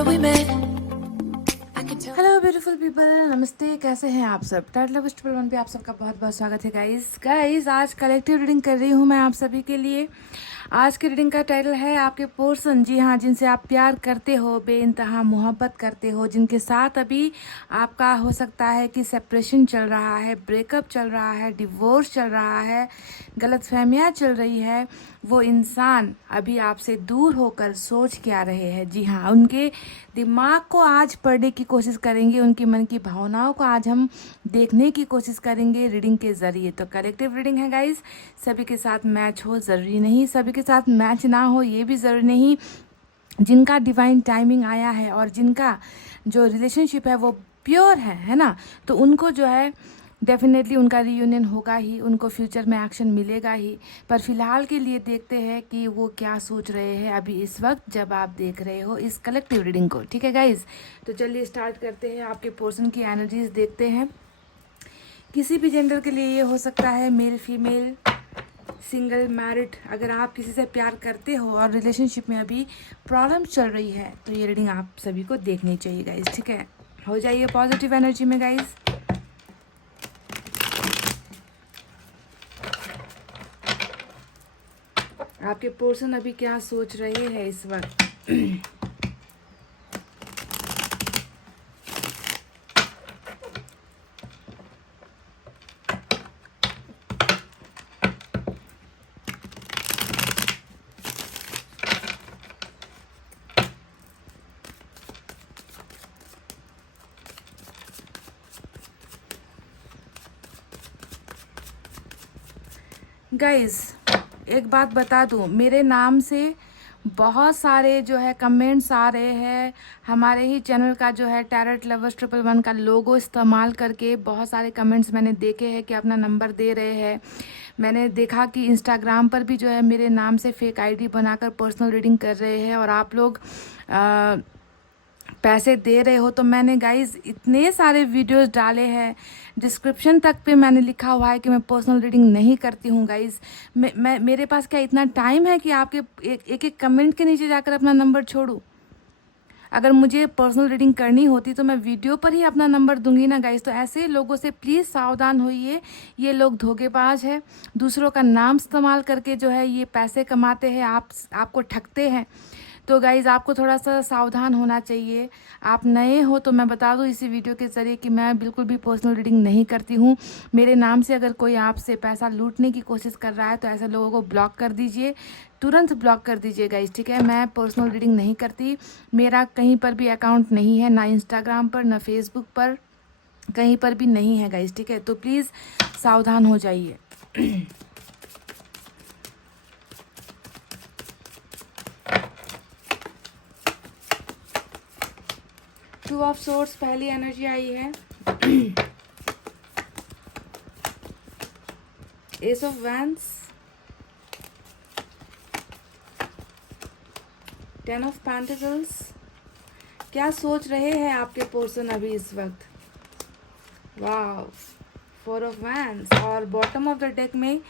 where we met. I can tell. Hello beautiful people, नमस्ते। कैसे हैं आप सब? टाइटल ऑफ ट्रिपल वन पे आप सबका बहुत बहुत स्वागत है गाइस। आज कलेक्टिव रीडिंग कर रही हूँ मैं आप सभी के लिए। आज की रीडिंग का टाइटल है आपके पर्सन, जी हाँ, जिनसे आप प्यार करते हो, बेइंतहा मोहब्बत करते हो, जिनके साथ अभी आपका हो सकता है कि सेपरेशन चल रहा है, ब्रेकअप चल रहा है, डिवोर्स चल रहा है, गलतफहमियाँ चल रही है। वो इंसान अभी आपसे दूर होकर सोच क्या रहे हैं। जी हाँ, उनके दिमाग को आज पढ़ने की कोशिश करेंगे, उनकी मन की भावनाओं को आज हम देखने की कोशिश करेंगे रीडिंग के ज़रिए। तो कलेक्टिव रीडिंग है गाइस, सभी के साथ मैच हो ज़रूरी नहीं, सभी के साथ मैच ना हो ये भी ज़रूरी नहीं। जिनका डिवाइन टाइमिंग आया है और जिनका जो रिलेशनशिप है वो प्योर है ना, तो उनको जो है डेफिनेटली उनका रीयूनियन होगा ही, उनको फ्यूचर में एक्शन मिलेगा ही। पर फिलहाल के लिए देखते हैं कि वो क्या सोच रहे हैं अभी इस वक्त जब आप देख रहे हो इस कलेक्टिव रीडिंग को। ठीक है गाइज, तो चलिए स्टार्ट करते हैं। आपके पर्सन की एनर्जीज देखते हैं। किसी भी जेंडर के लिए ये हो सकता है, मेल फीमेल, सिंगल, मैरिड। अगर आप किसी से प्यार करते हो और रिलेशनशिप में अभी प्रॉब्लम चल रही है तो ये रीडिंग आप सभी को देखनी चाहिए गाइज। ठीक है, हो जाइए पॉजिटिव एनर्जी में गाइज। आपके पर्सन अभी क्या सोच रहे हैं इस वक्त? गाइस एक बात बता दूं, मेरे नाम से बहुत सारे जो है कमेंट्स आ रहे हैं। हमारे ही चैनल का जो है टैरेट लवर्स ट्रिपल वन का लोगो इस्तेमाल करके बहुत सारे कमेंट्स मैंने देखे हैं कि अपना नंबर दे रहे हैं। मैंने देखा कि इंस्टाग्राम पर भी जो है मेरे नाम से फेक आईडी बनाकर पर्सनल रीडिंग कर रहे हैं और आप लोग पैसे दे रहे हो। तो मैंने गाइज इतने सारे वीडियोस डाले हैं, डिस्क्रिप्शन तक पे मैंने लिखा हुआ है कि मैं पर्सनल रीडिंग नहीं करती हूँ गाइज। मैं मेरे पास क्या इतना टाइम है कि आपके एक एक कमेंट के नीचे जाकर अपना नंबर छोड़ूँ? अगर मुझे पर्सनल रीडिंग करनी होती तो मैं वीडियो पर ही अपना नंबर दूंगी ना गाइज। तो ऐसे लोगों से प्लीज़ सावधान होइए, ये लोग धोखेबाज है, दूसरों का नाम इस्तेमाल करके जो है ये पैसे कमाते हैं, आपको ठगते हैं। तो गाइज़ आपको थोड़ा सा सावधान होना चाहिए। आप नए हो तो मैं बता दूं इसी वीडियो के ज़रिए कि मैं बिल्कुल भी पर्सनल रीडिंग नहीं करती हूँ। मेरे नाम से अगर कोई आपसे पैसा लूटने की कोशिश कर रहा है तो ऐसे लोगों को ब्लॉक कर दीजिए, तुरंत ब्लॉक कर दीजिए गाइज़। ठीक है, मैं पर्सनल रीडिंग नहीं करती, मेरा कहीं पर भी अकाउंट नहीं है, ना इंस्टाग्राम पर, ना फेसबुक पर, कहीं पर भी नहीं है गाइज़। ठीक है, तो प्लीज़ सावधान हो जाइए। टू ऑफ सोर्ड्स पहली एनर्जी आई है। S of wands, 10 of pentacles. क्या सोच रहे हैं आपके पर्सन अभी इस वक्त? वाह, 4 ऑफ वैंड्स और बॉटम ऑफ द डेक में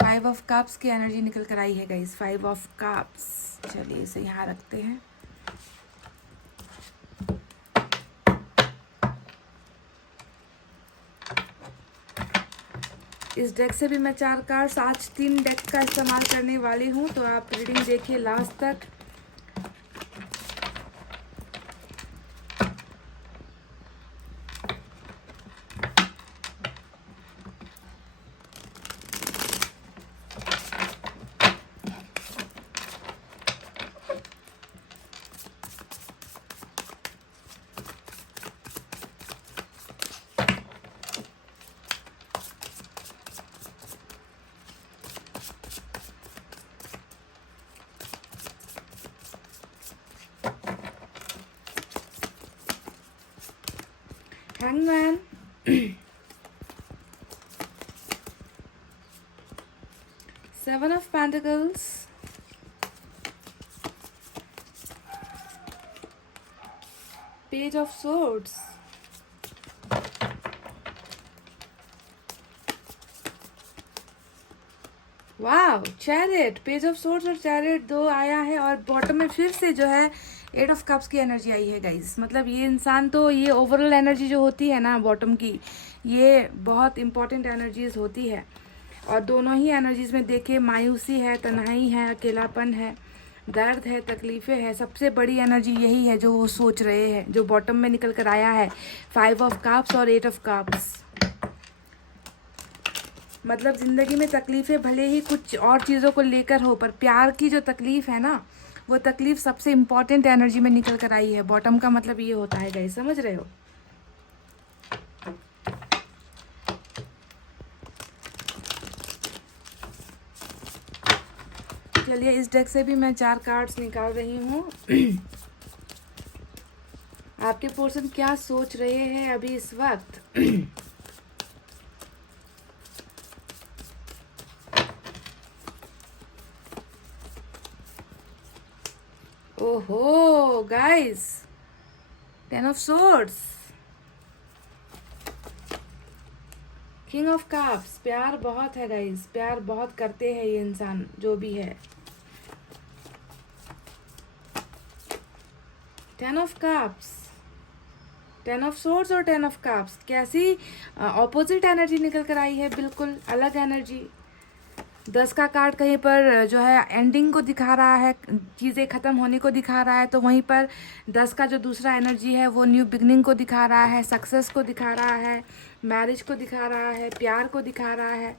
5 ऑफ कप्स की एनर्जी निकल कर आई है गाइस। 5 ऑफ कप्स, चलिए इसे यहाँ रखते हैं। इस डेक से भी मैं 4 कार्ड्स आज 3 डेक का इस्तेमाल करने वाली हूँ, तो आप रीडिंग देखिए लास्ट तक। Hangman, 7 of Pentacles, Page of Swords, wow, chariot, page of swords और चैरियट दो आया है और बॉटम में फिर से जो है 8 ऑफ कप्स की एनर्जी आई है गाइस। मतलब ये इंसान तो, ये ओवरऑल एनर्जी जो होती है ना बॉटम की, ये बहुत इंपॉर्टेंट एनर्जीज होती है। और दोनों ही एनर्जीज में देखिए, मायूसी है, तन्हाई है, अकेलापन है, दर्द है, तकलीफ़ें है। सबसे बड़ी एनर्जी यही है जो वो सोच रहे हैं, जो बॉटम में निकल कर आया है, 5 ऑफ कप्स और 8 ऑफ कप्स। मतलब ज़िंदगी में तकलीफ़ें भले ही कुछ और चीज़ों को लेकर हो, पर प्यार की जो तकलीफ़ है ना, वो तकलीफ़ सबसे इम्पॉर्टेंट एनर्जी में निकल कर आई है। बॉटम का मतलब ये होता है गाइस, समझ रहे हो। चलिए इस डेक से भी मैं 4 कार्ड्स निकाल रही हूँ। आपके पर्सन क्या सोच रहे हैं अभी इस वक्त। ओहो guys, 10 of swords, king of cups. प्यार बहुत है गाइस, प्यार बहुत करते हैं ये इंसान जो भी है। 10 ऑफ कप्स, 10 ऑफ सोर्ड्स और 10 ऑफ कप्स, कैसी ऑपोजिट एनर्जी निकल कर आई है, बिल्कुल अलग एनर्जी। 10 का कार्ड कहीं पर जो है एंडिंग को दिखा रहा है, चीज़ें ख़त्म होने को दिखा रहा है, तो वहीं पर 10 का जो दूसरा एनर्जी है वो न्यू बिगनिंग को दिखा रहा है, सक्सेस को दिखा रहा है, मैरिज को दिखा रहा है, प्यार को दिखा रहा है।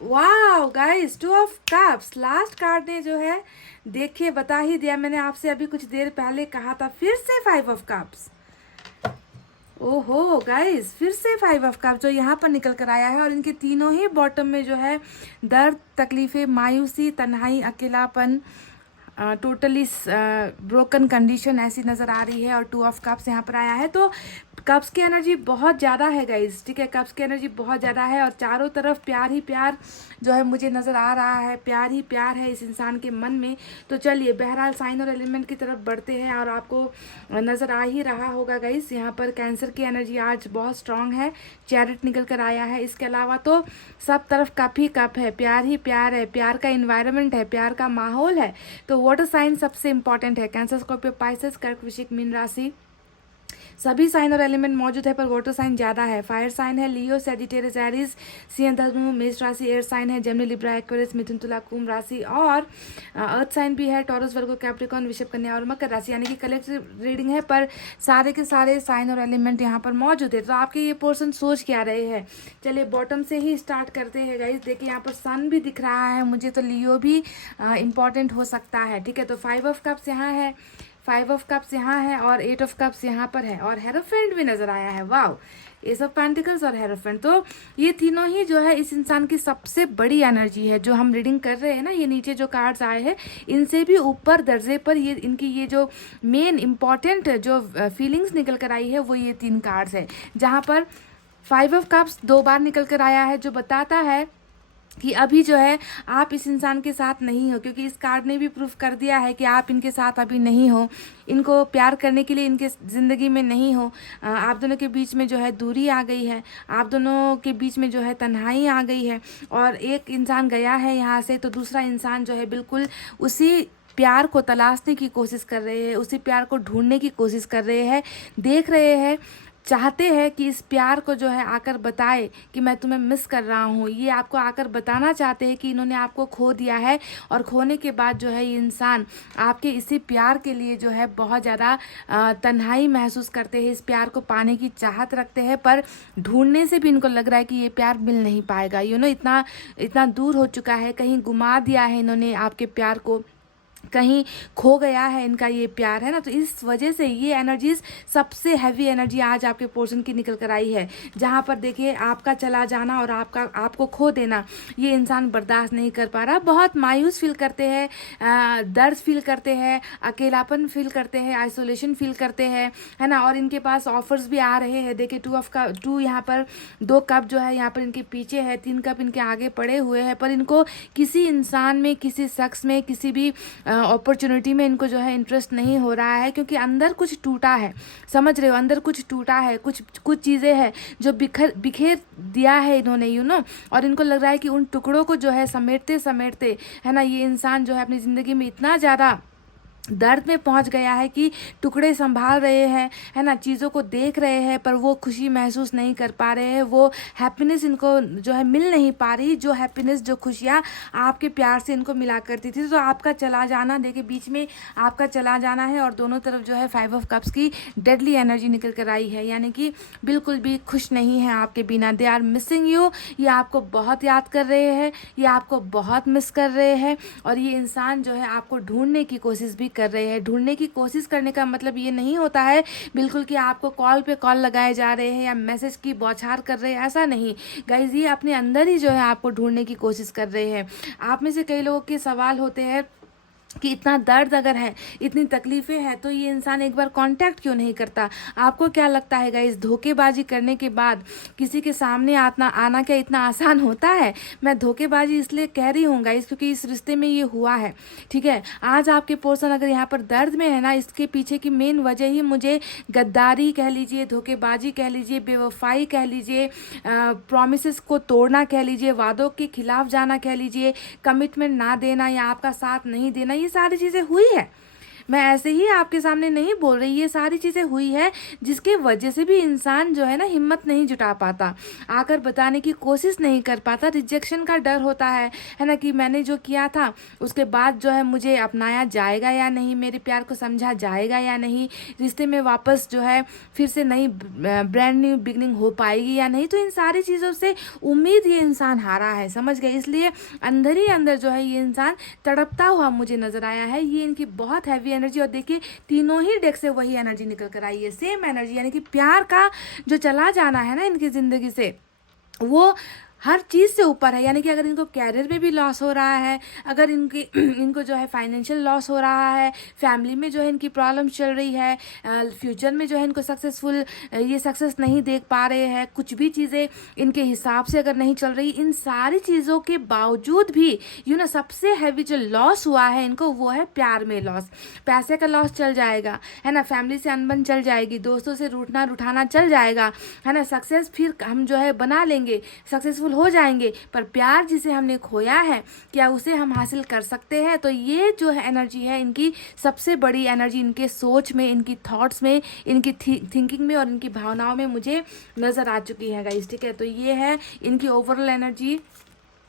Wow guys, 2 of cups, last card ने जो है देखिए बता ही दिया। मैंने आपसे अभी कुछ देर पहले कहा था, फिर से 5 ऑफ कप्स। ओहो गाइस, फिर से 5 ऑफ कप्स जो यहाँ पर निकल कर आया है। और इनके तीनों ही बॉटम में जो है दर्द, तकलीफें, मायूसी, तन्हाई, अकेलापन, टोटली ब्रोकन कंडीशन ऐसी नज़र आ रही है। और 2 ऑफ कप्स यहाँ पर आया है, तो कप्स की एनर्जी बहुत ज़्यादा है गाइस, ठीक है। कप्स की एनर्जी बहुत ज़्यादा है और चारों तरफ प्यार ही प्यार जो है मुझे नज़र आ रहा है, प्यार ही प्यार है इस इंसान के मन में। तो चलिए बहरहाल साइन और एलिमेंट की तरफ बढ़ते हैं। और आपको नज़र आ ही रहा होगा गाइस, यहाँ पर कैंसर की एनर्जी आज बहुत स्ट्रांग है, चैरिट निकल कर आया है। इसके अलावा तो सब तरफ कप ही कप है, प्यार ही प्यार है, प्यार का इन्वायरमेंट है, प्यार का माहौल है। तो वाटर साइन सबसे इंपॉर्टेंट है, कैंसर, स्कॉर्पियो, पाइसेस, कर्क, वृश्चिक, मीन राशि, सभी साइन और एलिमेंट मौजूद है, पर वाटर साइन ज़्यादा है। फायर साइन है लियो, सेजिटेरियस, एरीज, सिंह, धनु, मेष राशि। एयर साइन है जेमिनी, लिब्रा, एक्वेरियस, मिथुन, तुला, कुंभ राशि। और अर्थ साइन भी है, टॉरस, वर्गो, कैप्रिकॉर्न, वृषभ, कन्या और मकर राशि। यानी कि कलेक्टिव रीडिंग है, पर सारे के सारे साइन और एलिमेंट यहाँ पर मौजूद है। तो आपके ये पर्सन सोच क्या रहे हैं, चलिए बॉटम से ही स्टार्ट करते हैं गाइस। देखिए यहाँ पर सन भी दिख रहा है मुझे, तो लियो भी इम्पॉर्टेंट हो सकता है, ठीक है। तो 5 ऑफ कप्स यहाँ है, 5 ऑफ कप्स यहाँ है और 8 ऑफ कप्स यहाँ पर है। और हेरोफेंट भी नजर आया है, वाओ, एस ऑफ पेंटिकल्स और हेरोफेंट। तो ये तीनों ही जो है इस इंसान की सबसे बड़ी एनर्जी है जो हम रीडिंग कर रहे हैं ना। ये नीचे जो कार्ड्स आए हैं इनसे भी ऊपर दर्जे पर ये इनकी ये जो मेन इम्पॉर्टेंट जो फीलिंग्स निकल कर आई है वो ये 3 कार्ड्स है, जहाँ पर 5 ऑफ कप्स 2 बार निकल कर आया है, जो बताता है कि अभी जो है आप इस इंसान के साथ नहीं हो, क्योंकि इस कार्ड ने भी प्रूफ कर दिया है कि आप इनके साथ अभी नहीं हो, इनको प्यार करने के लिए इनके ज़िंदगी में नहीं हो। आप दोनों के बीच में जो है दूरी आ गई है, आप दोनों के बीच में जो है तन्हाई आ गई है। और एक इंसान गया है यहाँ से, तो दूसरा इंसान जो है बिल्कुल उसी प्यार को तलाशने की कोशिश कर रहे हैं, उसी प्यार को ढूंढने की कोशिश कर रहे हैं, देख रहे हैं, चाहते हैं कि इस प्यार को जो है आकर बताए कि मैं तुम्हें मिस कर रहा हूँ। ये आपको आकर बताना चाहते हैं कि इन्होंने आपको खो दिया है, और खोने के बाद जो है ये इंसान आपके इसी प्यार के लिए जो है बहुत ज़्यादा तन्हाई महसूस करते हैं, इस प्यार को पाने की चाहत रखते हैं, पर ढूंढने से भी इनको लग रहा है कि ये प्यार मिल नहीं पाएगा। इतना इतना दूर हो चुका है, कहीं गुमा दिया है इन्होंने आपके प्यार को, कहीं खो गया है इनका ये प्यार, है ना। तो इस वजह से ये एनर्जीज, सबसे हैवी एनर्जी आज आपके पोर्शन की निकल कर आई है, जहाँ पर देखिए आपका चला जाना और आपको खो देना ये इंसान बर्दाश्त नहीं कर पा रहा। बहुत मायूस फील करते हैं, दर्द फील करते हैं, अकेलापन फील करते हैं, आइसोलेशन फील करते हैं, है ना। और इनके पास ऑफर्स भी आ रहे हैं। देखिए 2 यहाँ पर 2 कप जो है यहाँ पर इनके पीछे है, 3 कप इनके आगे पड़े हुए हैं, पर इनको किसी इंसान में, किसी शख्स में, किसी भी अपॉर्चुनिटी में इनको जो है इंटरेस्ट नहीं हो रहा है, क्योंकि अंदर कुछ टूटा है, समझ रहे हो, अंदर कुछ टूटा है, कुछ चीज़ें हैं जो बिखेर दिया है इन्होंने, और इनको लग रहा है कि उन टुकड़ों को जो है समेटते समेटते, है ना, ये इंसान जो है अपनी ज़िंदगी में इतना ज़्यादा दर्द में पहुंच गया है कि टुकड़े संभाल रहे हैं, है ना, चीज़ों को देख रहे हैं, पर वो खुशी महसूस नहीं कर पा रहे हैं, वो हैप्पीनेस इनको जो है मिल नहीं पा रही, जो हैप्पीनेस जो खुशियाँ आपके प्यार से इनको मिला करती थी। तो आपका चला जाना, देखिए बीच में आपका चला जाना है और दोनों तरफ जो है 5 ऑफ कप्स की डेडली एनर्जी निकल कर आई है, यानी कि बिल्कुल भी खुश नहीं है आपके बिना। दे आर मिसिंग यू, ये आपको बहुत याद कर रहे हैं, ये आपको बहुत मिस कर रहे हैं, और ये इंसान जो है आपको ढूंढने की कोशिश भी कर रहे हैं। ढूंढने की कोशिश करने का मतलब ये नहीं होता है बिल्कुल कि आपको कॉल पे कॉल लगाए जा रहे हैं या मैसेज की बौछार कर रहे हैं, ऐसा नहीं गाइज। ये अपने अंदर ही जो है आपको ढूंढने की कोशिश कर रहे हैं। आप में से कई लोगों के सवाल होते हैं कि इतना दर्द अगर है, इतनी तकलीफ़ें हैं, तो ये इंसान एक बार कांटेक्ट क्यों नहीं करता। आपको क्या लगता है गाइस, धोखेबाजी करने के बाद किसी के सामने आना क्या इतना आसान होता है। मैं धोखेबाजी इसलिए कह रही हूँ गाइस क्योंकि इस रिश्ते में ये हुआ है, ठीक है। आज आपके पर्सन अगर यहाँ पर दर्द में है ना, इसके पीछे की मेन वजह ही मुझे गद्दारी कह लीजिए, धोखेबाजी कह लीजिए, बेवफाई कह लीजिए, प्रॉमिसेस को तोड़ना कह लीजिए, वादों के खिलाफ जाना कह लीजिए, कमिटमेंट ना देना या आपका साथ नहीं देना, ये सारी चीज़ें हुई है। मैं ऐसे ही आपके सामने नहीं बोल रही, ये सारी चीज़ें हुई है जिसके वजह से भी इंसान जो है ना हिम्मत नहीं जुटा पाता, आकर बताने की कोशिश नहीं कर पाता। रिजेक्शन का डर होता है ना, कि मैंने जो किया था उसके बाद जो है मुझे अपनाया जाएगा या नहीं, मेरे प्यार को समझा जाएगा या नहीं, रिश्ते में वापस जो है फिर से नई ब्रांड न्यू बिगनिंग हो पाएगी या नहीं। तो इन सारी चीज़ों से उम्मीद ये इंसान हारा है, समझ गए। इसलिए अंदर ही अंदर जो है ये इंसान तड़पता हुआ मुझे नजर आया है। ये इनकी बहुत हैवी एनर्जी, और देखिए तीनों ही डेक से वही एनर्जी निकल कर आई है, सेम एनर्जी, यानी कि प्यार का जो चला जाना है ना इनकी जिंदगी से, वो हर चीज़ से ऊपर है। यानी कि अगर इनको कैरियर में भी लॉस हो रहा है, अगर इनको जो है फाइनेंशियल लॉस हो रहा है, फैमिली में जो है इनकी प्रॉब्लम चल रही है, फ्यूचर में जो है इनको सक्सेसफुल ये सक्सेस नहीं देख पा रहे हैं, कुछ भी चीज़ें इनके हिसाब से अगर नहीं चल रही, इन सारी चीज़ों के बावजूद भी सबसे हैवी जो लॉस हुआ है इनको, वो है प्यार में लॉस। पैसे का लॉस चल जाएगा, है ना, फैमिली से अनबन चल जाएगी, दोस्तों से रूठना रुठाना चल जाएगा, है ना, सक्सेस फिर हम जो है बना लेंगे, सक्सेसफुल हो जाएंगे, पर प्यार जिसे हमने खोया है क्या उसे हम हासिल कर सकते हैं। तो ये जो है एनर्जी है इनकी, सबसे बड़ी एनर्जी इनके सोच में, इनकी थॉट्स में, इनकी थिंकिंग में और इनकी भावनाओं में मुझे नज़र आ चुकी है गाइस, ठीक है। तो ये है इनकी ओवरऑल एनर्जी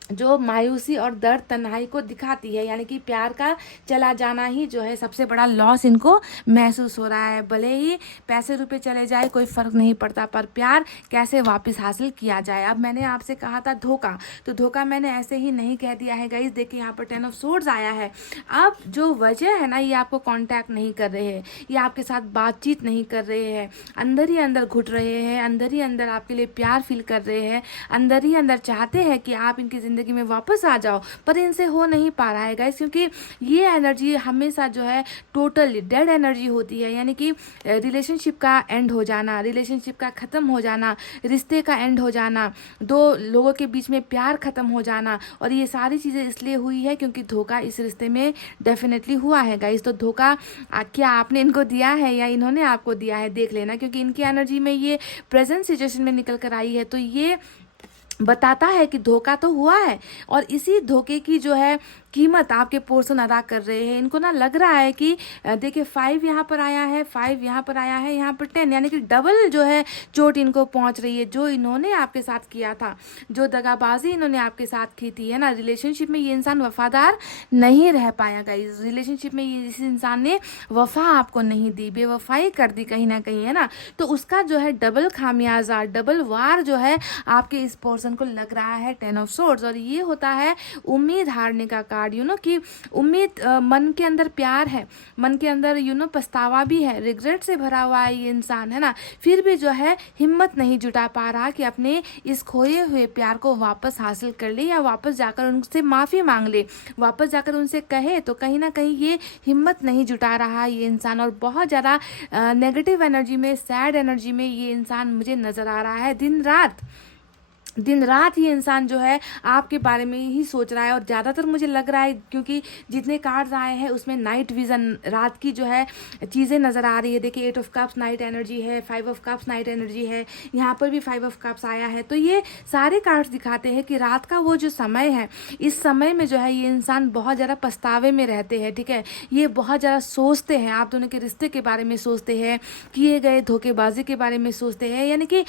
जो मायूसी और दर्द तन्हाई को दिखाती है, यानी कि प्यार का चला जाना ही जो है सबसे बड़ा लॉस इनको महसूस हो रहा है। भले ही पैसे रुपए चले जाए कोई फ़र्क नहीं पड़ता, पर प्यार कैसे वापस हासिल किया जाए। अब मैंने आपसे कहा था धोखा, तो धोखा मैंने ऐसे ही नहीं कह दिया है गाइस। देखिए यहाँ पर 10 ऑफ सोर्ड्स आया है। अब जो वजह है ना, ये आपको कांटेक्ट नहीं कर रहे हैं, ये आपके साथ बातचीत नहीं कर रहे हैं, अंदर ही अंदर घुट रहे हैं, अंदर ही अंदर आपके लिए प्यार फील कर रहे हैं, अंदर ही अंदर चाहते हैं कि आप इनकी ज़िंदगी में वापस आ जाओ, पर इनसे हो नहीं पा रहा है गाइस, क्योंकि ये एनर्जी हमेशा जो है टोटली डेड एनर्जी होती है। यानी कि रिलेशनशिप का एंड हो जाना, रिलेशनशिप का ख़त्म हो जाना, रिश्ते का एंड हो जाना, दो लोगों के बीच में प्यार ख़त्म हो जाना, और ये सारी चीज़ें इसलिए हुई है क्योंकि धोखा इस रिश्ते में डेफिनेटली हुआ है गाइस। तो धोखा क्या आपने इनको दिया है या इन्होंने आपको दिया है, देख लेना, क्योंकि इनकी एनर्जी में ये प्रेजेंट सिचुएशन में निकल कर आई है। तो ये बताता है कि धोखा तो हुआ है, और इसी धोखे की जो है कीमत आपके पोर्शन अदा कर रहे हैं। इनको ना लग रहा है कि देखिए 5 यहाँ पर आया है, 5 यहाँ पर आया है, यहाँ पर 10, यानी कि डबल जो है चोट इनको पहुँच रही है। जो इन्होंने आपके साथ किया था, जो दगाबाजी इन्होंने आपके साथ की थी, है ना, रिलेशनशिप में ये इंसान वफादार नहीं रह पाया गाइस। रिलेशनशिप में ये इस इंसान ने वफा आपको नहीं दी, बेवफाई कर दी कहीं ना कहीं, है ना। तो उसका जो है डबल खामियाजा, डबल वार जो है आपके इस पोर्शन को लग रहा है 10 ऑफ सोर्ड्स। और ये होता है उम्मीद हारने का कार्ड, कि उम्मीद, मन के अंदर प्यार है, मन के अंदर पछतावा भी है, रिग्रेट से भरा हुआ है ये इंसान, है ना, फिर भी जो है हिम्मत नहीं जुटा पा रहा कि अपने इस खोए हुए प्यार को वापस हासिल कर ले, या वापस जाकर उनसे माफ़ी मांग ले, वापस जाकर उनसे कहे। तो कहीं ना कहीं ये हिम्मत नहीं जुटा रहा ये इंसान, और बहुत ज़्यादा नेगेटिव एनर्जी में, सैड एनर्जी में ये इंसान मुझे नज़र आ रहा है। दिन दिन रात ये इंसान जो है आपके बारे में ही सोच रहा है। और ज़्यादातर मुझे लग रहा है, क्योंकि जितने कार्ड्स आए हैं उसमें नाइट विजन, रात की जो है चीज़ें नज़र आ रही है। देखिए 8 ऑफ कप्स नाइट एनर्जी है, 5 ऑफ कप्स नाइट एनर्जी है, यहाँ पर भी 5 ऑफ कप्स आया है। तो ये सारे कार्ड्स दिखाते हैं कि रात का वो जो समय है, इस समय में जो है ये इंसान बहुत ज़्यादा पछतावे में रहते हैं, ठीक है। ये बहुत ज़्यादा सोचते हैं, आप दोनों के रिश्ते के बारे में सोचते हैं, किए गए धोखेबाजी के बारे में सोचते हैं। यानी कि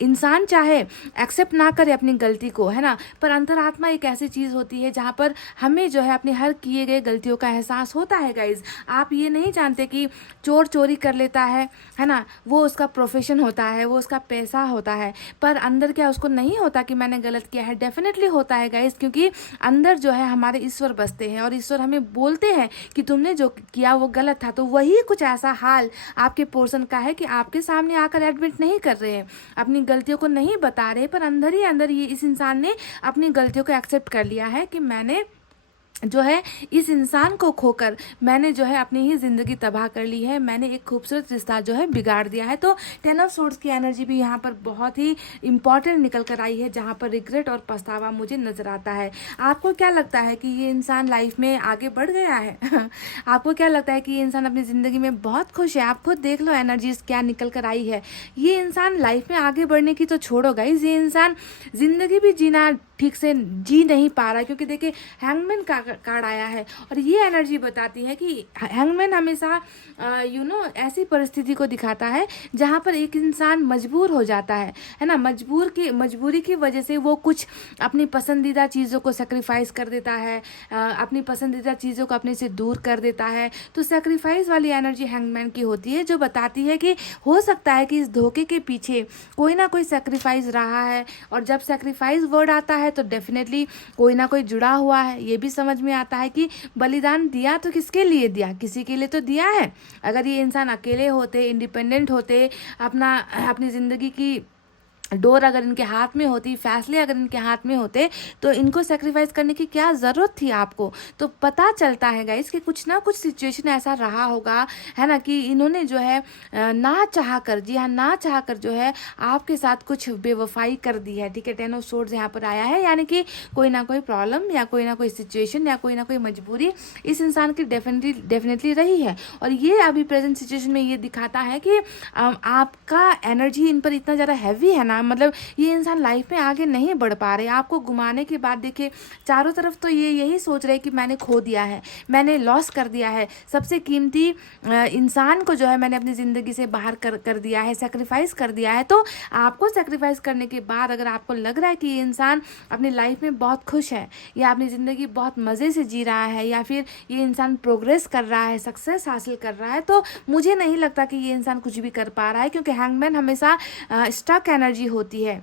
इंसान चाहे एक्सेप्ट ना करे अपनी गलती को, है ना, पर अंतरात्मा एक ऐसी चीज़ होती है जहाँ पर हमें जो है अपने हर किए गए गलतियों का एहसास होता है गाइज। आप ये नहीं जानते कि चोर चोरी कर लेता है ना, वो उसका प्रोफेशन होता है, वो उसका पैसा होता है, पर अंदर क्या उसको नहीं होता कि मैंने गलत किया है? डेफिनेटली होता है गाइज, क्योंकि अंदर जो है हमारे ईश्वर बसते हैं और ईश्वर हमें बोलते हैं कि तुमने जो किया वो गलत था। तो वही कुछ ऐसा हाल आपके पोर्शन का है कि आपके सामने आकर एडमिट नहीं कर रहे हैं, अपनी गलतियों को नहीं बता रहे, पर अंदर ही अंदर ये इस इंसान ने अपनी गलतियों को एक्सेप्ट कर लिया है कि मैंने जो है इस इंसान को खोकर मैंने जो है अपनी ही ज़िंदगी तबाह कर ली है, मैंने एक खूबसूरत रिश्ता जो है बिगाड़ दिया है। तो 10 ऑफ सोर्ड्स की एनर्जी भी यहाँ पर बहुत ही इंपॉर्टेंट निकल कर आई है, जहाँ पर रिग्रेट और पछतावा मुझे नज़र आता है। आपको क्या लगता है कि ये इंसान लाइफ में आगे बढ़ गया है? आपको क्या लगता है कि ये इंसान अपनी ज़िंदगी में बहुत खुश है? आप खुद देख लो एनर्जीज क्या निकल कर आई है। ये इंसान लाइफ में आगे बढ़ने की तो छोड़ो गाइज, ये इंसान ज़िंदगी भी जीना ठीक से जी नहीं पा रहा है, क्योंकि देखिए हैंगमैन का कार्ड आया है और ये एनर्जी बताती है कि हैंगमैन हमेशा ऐसी परिस्थिति को दिखाता है जहाँ पर एक इंसान मजबूर हो जाता है ना, मजबूरी की वजह से वो कुछ अपनी पसंदीदा चीज़ों को सेक्रीफाइस कर देता है, अपनी पसंदीदा चीज़ों को अपने से दूर कर देता है। तो सेक्रीफाइस वाली एनर्जी हैंगमैन की होती है, जो बताती है कि हो सकता है कि इस धोखे के पीछे कोई ना कोई सेक्रीफाइस रहा है, और जब सेक्रीफाइस वर्ड आता है तो डेफिनेटली कोई ना कोई जुड़ा हुआ है। ये भी समझ में आता है कि बलिदान दिया तो किसके लिए दिया? किसी के लिए तो दिया है। अगर ये इंसान अकेले होते, इंडिपेंडेंट होते, अपनी ज़िंदगी की डोर अगर इनके हाथ में होती, फैसले अगर इनके हाथ में होते, तो इनको सेक्रीफाइस करने की क्या ज़रूरत थी आपको? तो पता चलता है गाइस कि कुछ ना कुछ सिचुएशन ऐसा रहा होगा, है ना, कि इन्होंने जो है ना चाह कर, जी हाँ, ना चाह कर जो है आपके साथ कुछ बेवफाई कर दी है, ठीक है। 10 ऑफ सोर्ड्स यहाँ पर आया है, यानी कि कोई ना कोई प्रॉब्लम या कोई ना कोई सिचुएशन या कोई ना कोई मजबूरी इस इंसान की डेफिनेटली रही है। और ये अभी प्रेजेंट सिचुएशन में ये दिखाता है कि आपका एनर्जी इन पर इतना ज़्यादा हैवी है ना, मतलब ये इंसान लाइफ में आगे नहीं बढ़ पा रहे। आपको घुमाने के बाद देखिए चारों तरफ तो ये यही सोच रहे कि मैंने खो दिया है, मैंने लॉस कर दिया है, सबसे कीमती इंसान को जो है मैंने अपनी ज़िंदगी से बाहर कर दिया है, सेक्रीफाइस कर दिया है। तो आपको सेक्रीफाइस करने के बाद अगर आपको लग रहा है कि ये इंसान अपनी लाइफ में बहुत खुश है, या अपनी ज़िंदगी बहुत मज़े से जी रहा है, या फिर ये इंसान प्रोग्रेस कर रहा है, सक्सेस हासिल कर रहा है, तो मुझे नहीं लगता कि ये इंसान कुछ भी कर पा रहा है, क्योंकि हैंगमैन हमेशा स्टक एनर्जी होती है,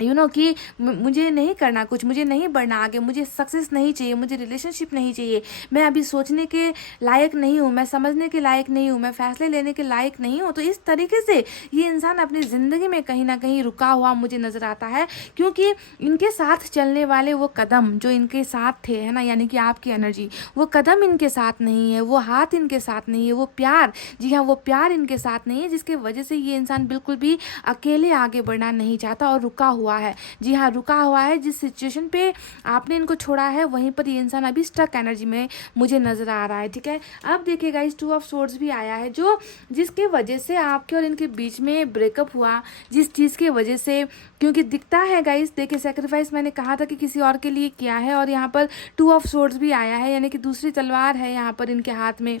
कि मुझे नहीं करना कुछ, मुझे नहीं बढ़ना आगे, मुझे सक्सेस नहीं चाहिए, मुझे रिलेशनशिप नहीं चाहिए, मैं अभी सोचने के लायक नहीं हूँ, मैं समझने के लायक नहीं हूँ, मैं फैसले लेने के लायक नहीं हूँ। तो इस तरीके से ये इंसान अपनी ज़िंदगी में कहीं ना कहीं रुका हुआ मुझे नज़र आता है, क्योंकि इनके साथ चलने वाले वो कदम जो इनके साथ थे, है ना, यानी कि आपकी एनर्जी, वो कदम इनके साथ नहीं है, वो हाथ इनके साथ नहीं है, वो प्यार, जी हाँ, वो प्यार इनके साथ नहीं है, जिसके वजह से ये इंसान बिल्कुल भी अकेले आगे बढ़ना नहीं चाहता और रुका हुआ है। जी हाँ, रुका हुआ है। जिस सिचुएशन पे आपने इनको छोड़ा है वहीं पर ये इंसान अभी स्टक एनर्जी में मुझे नजर आ रहा है, ठीक है। अब देखिए गाइस 2 ऑफ सोर्ड्स भी आया है, जो जिसके वजह से आपके और इनके बीच में ब्रेकअप हुआ, जिस चीज़ की वजह से, क्योंकि दिखता है गाइस, देखिए सेक्रीफाइस मैंने कहा था कि किसी और के लिए किया है, और यहाँ पर 2 ऑफ सोर्ड्स भी आया है, यानी कि दूसरी तलवार है यहाँ पर इनके हाथ में,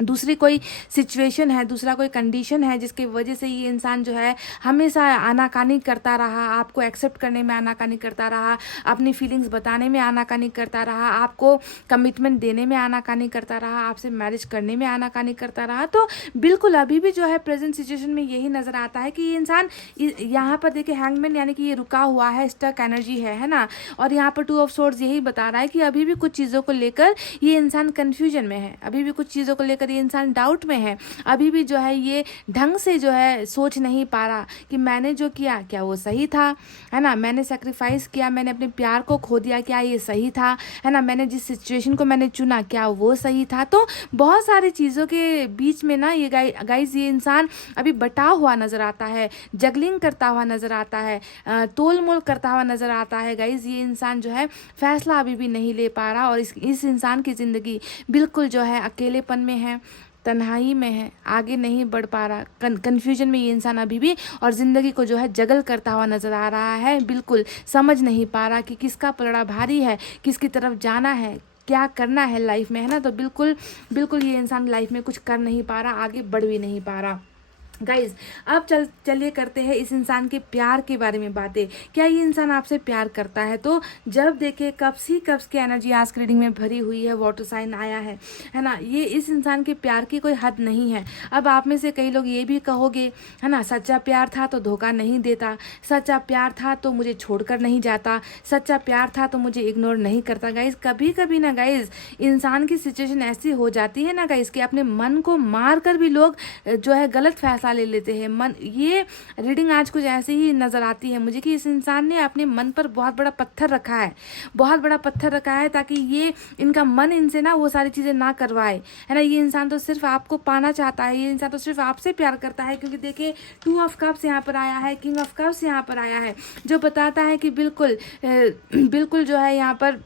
दूसरी कोई सिचुएशन है, दूसरा कोई कंडीशन है, जिसकी वजह से ये इंसान जो है हमेशा आनाकानी करता रहा, आपको एक्सेप्ट करने में आनाकानी करता रहा, अपनी फीलिंग्स बताने में आनाकानी करता रहा, आपको कमिटमेंट देने में आनाकानी करता रहा, आपसे मैरिज करने में आनाकानी करता रहा। तो बिल्कुल अभी भी जो है प्रेजेंट सिचुएशन में यही नज़र आता है कि ये इंसान यहाँ पर देखिए हैंगमैन, यानी कि ये रुका हुआ है, स्टक एनर्जी है ना। और यहाँ पर 2 ऑफ सोर्ड्स यही बता रहा है कि अभी भी कुछ चीज़ों को लेकर ये इंसान कन्फ्यूजन में है, अभी भी कुछ चीज़ों को लेकर लेकर ये इंसान डाउट में है, अभी भी जो है ये ढंग से जो है सोच नहीं पा रहा कि मैंने जो किया क्या वो सही था, है ना, मैंने सेक्रीफाइस किया, मैंने अपने प्यार को खो दिया, क्या ये सही था, है ना, मैंने जिस सिचुएशन को मैंने चुना क्या वो सही था। तो बहुत सारी चीज़ों के बीच में ना ये गाइज ये इंसान अभी बटा हुआ नज़र आता है, जगलिंग करता हुआ नज़र आता है, तोल मोल करता हुआ नज़र आता है। गाइज ये इंसान जो है फैसला अभी भी नहीं ले पा रहा और इस इंसान की ज़िंदगी बिल्कुल जो है अकेलेपन में है, तन्हाई में है, आगे नहीं बढ़ पा रहा, कन्फ्यूजन में ये इंसान अभी भी और ज़िंदगी को जो है जगल करता हुआ नज़र आ रहा है, बिल्कुल समझ नहीं पा रहा कि किसका पलड़ा भारी है, किसकी तरफ जाना है, क्या करना है लाइफ में, है ना। तो बिल्कुल ये इंसान लाइफ में कुछ कर नहीं पा रहा, आगे बढ़ भी नहीं पा रहा। गाइज अब चलिए करते हैं इस इंसान के प्यार के बारे में बातें। क्या ये इंसान आपसे प्यार करता है? तो जब देखे कब्स की एनर्जी आज की रीडिंग में भरी हुई है, वाटर साइन आया है ना, ये इस इंसान के प्यार की कोई हद नहीं है। अब आप में से कई लोग ये भी कहोगे, है ना, सच्चा प्यार था तो धोखा नहीं देता, सच्चा प्यार था तो मुझे छोड़कर नहीं जाता, सच्चा प्यार था तो मुझे इग्नोर नहीं करता। गाइज कभी कभी ना गाइज इंसान की सिचुएशन ऐसी हो जाती है ना गाइज कि अपने मन को मार कर भी लोग जो है गलत फैसला ले लेते हैं। मन ये रीडिंग आज कुछ ऐसे ही नजर आती है मुझे कि इस इंसान ने अपने मन पर बहुत बड़ा पत्थर रखा है, बहुत बड़ा पत्थर रखा है ताकि ये इनका मन इनसे ना वो सारी चीजें ना करवाए, है ना। ये इंसान तो सिर्फ आपको पाना चाहता है, ये इंसान तो सिर्फ आपसे प्यार करता है, क्योंकि देखिए 2 ऑफ कप्स यहाँ पर आया है, किंग ऑफ कप्स यहाँ पर आया है, जो बताता है कि बिल्कुल जो है यहाँ पर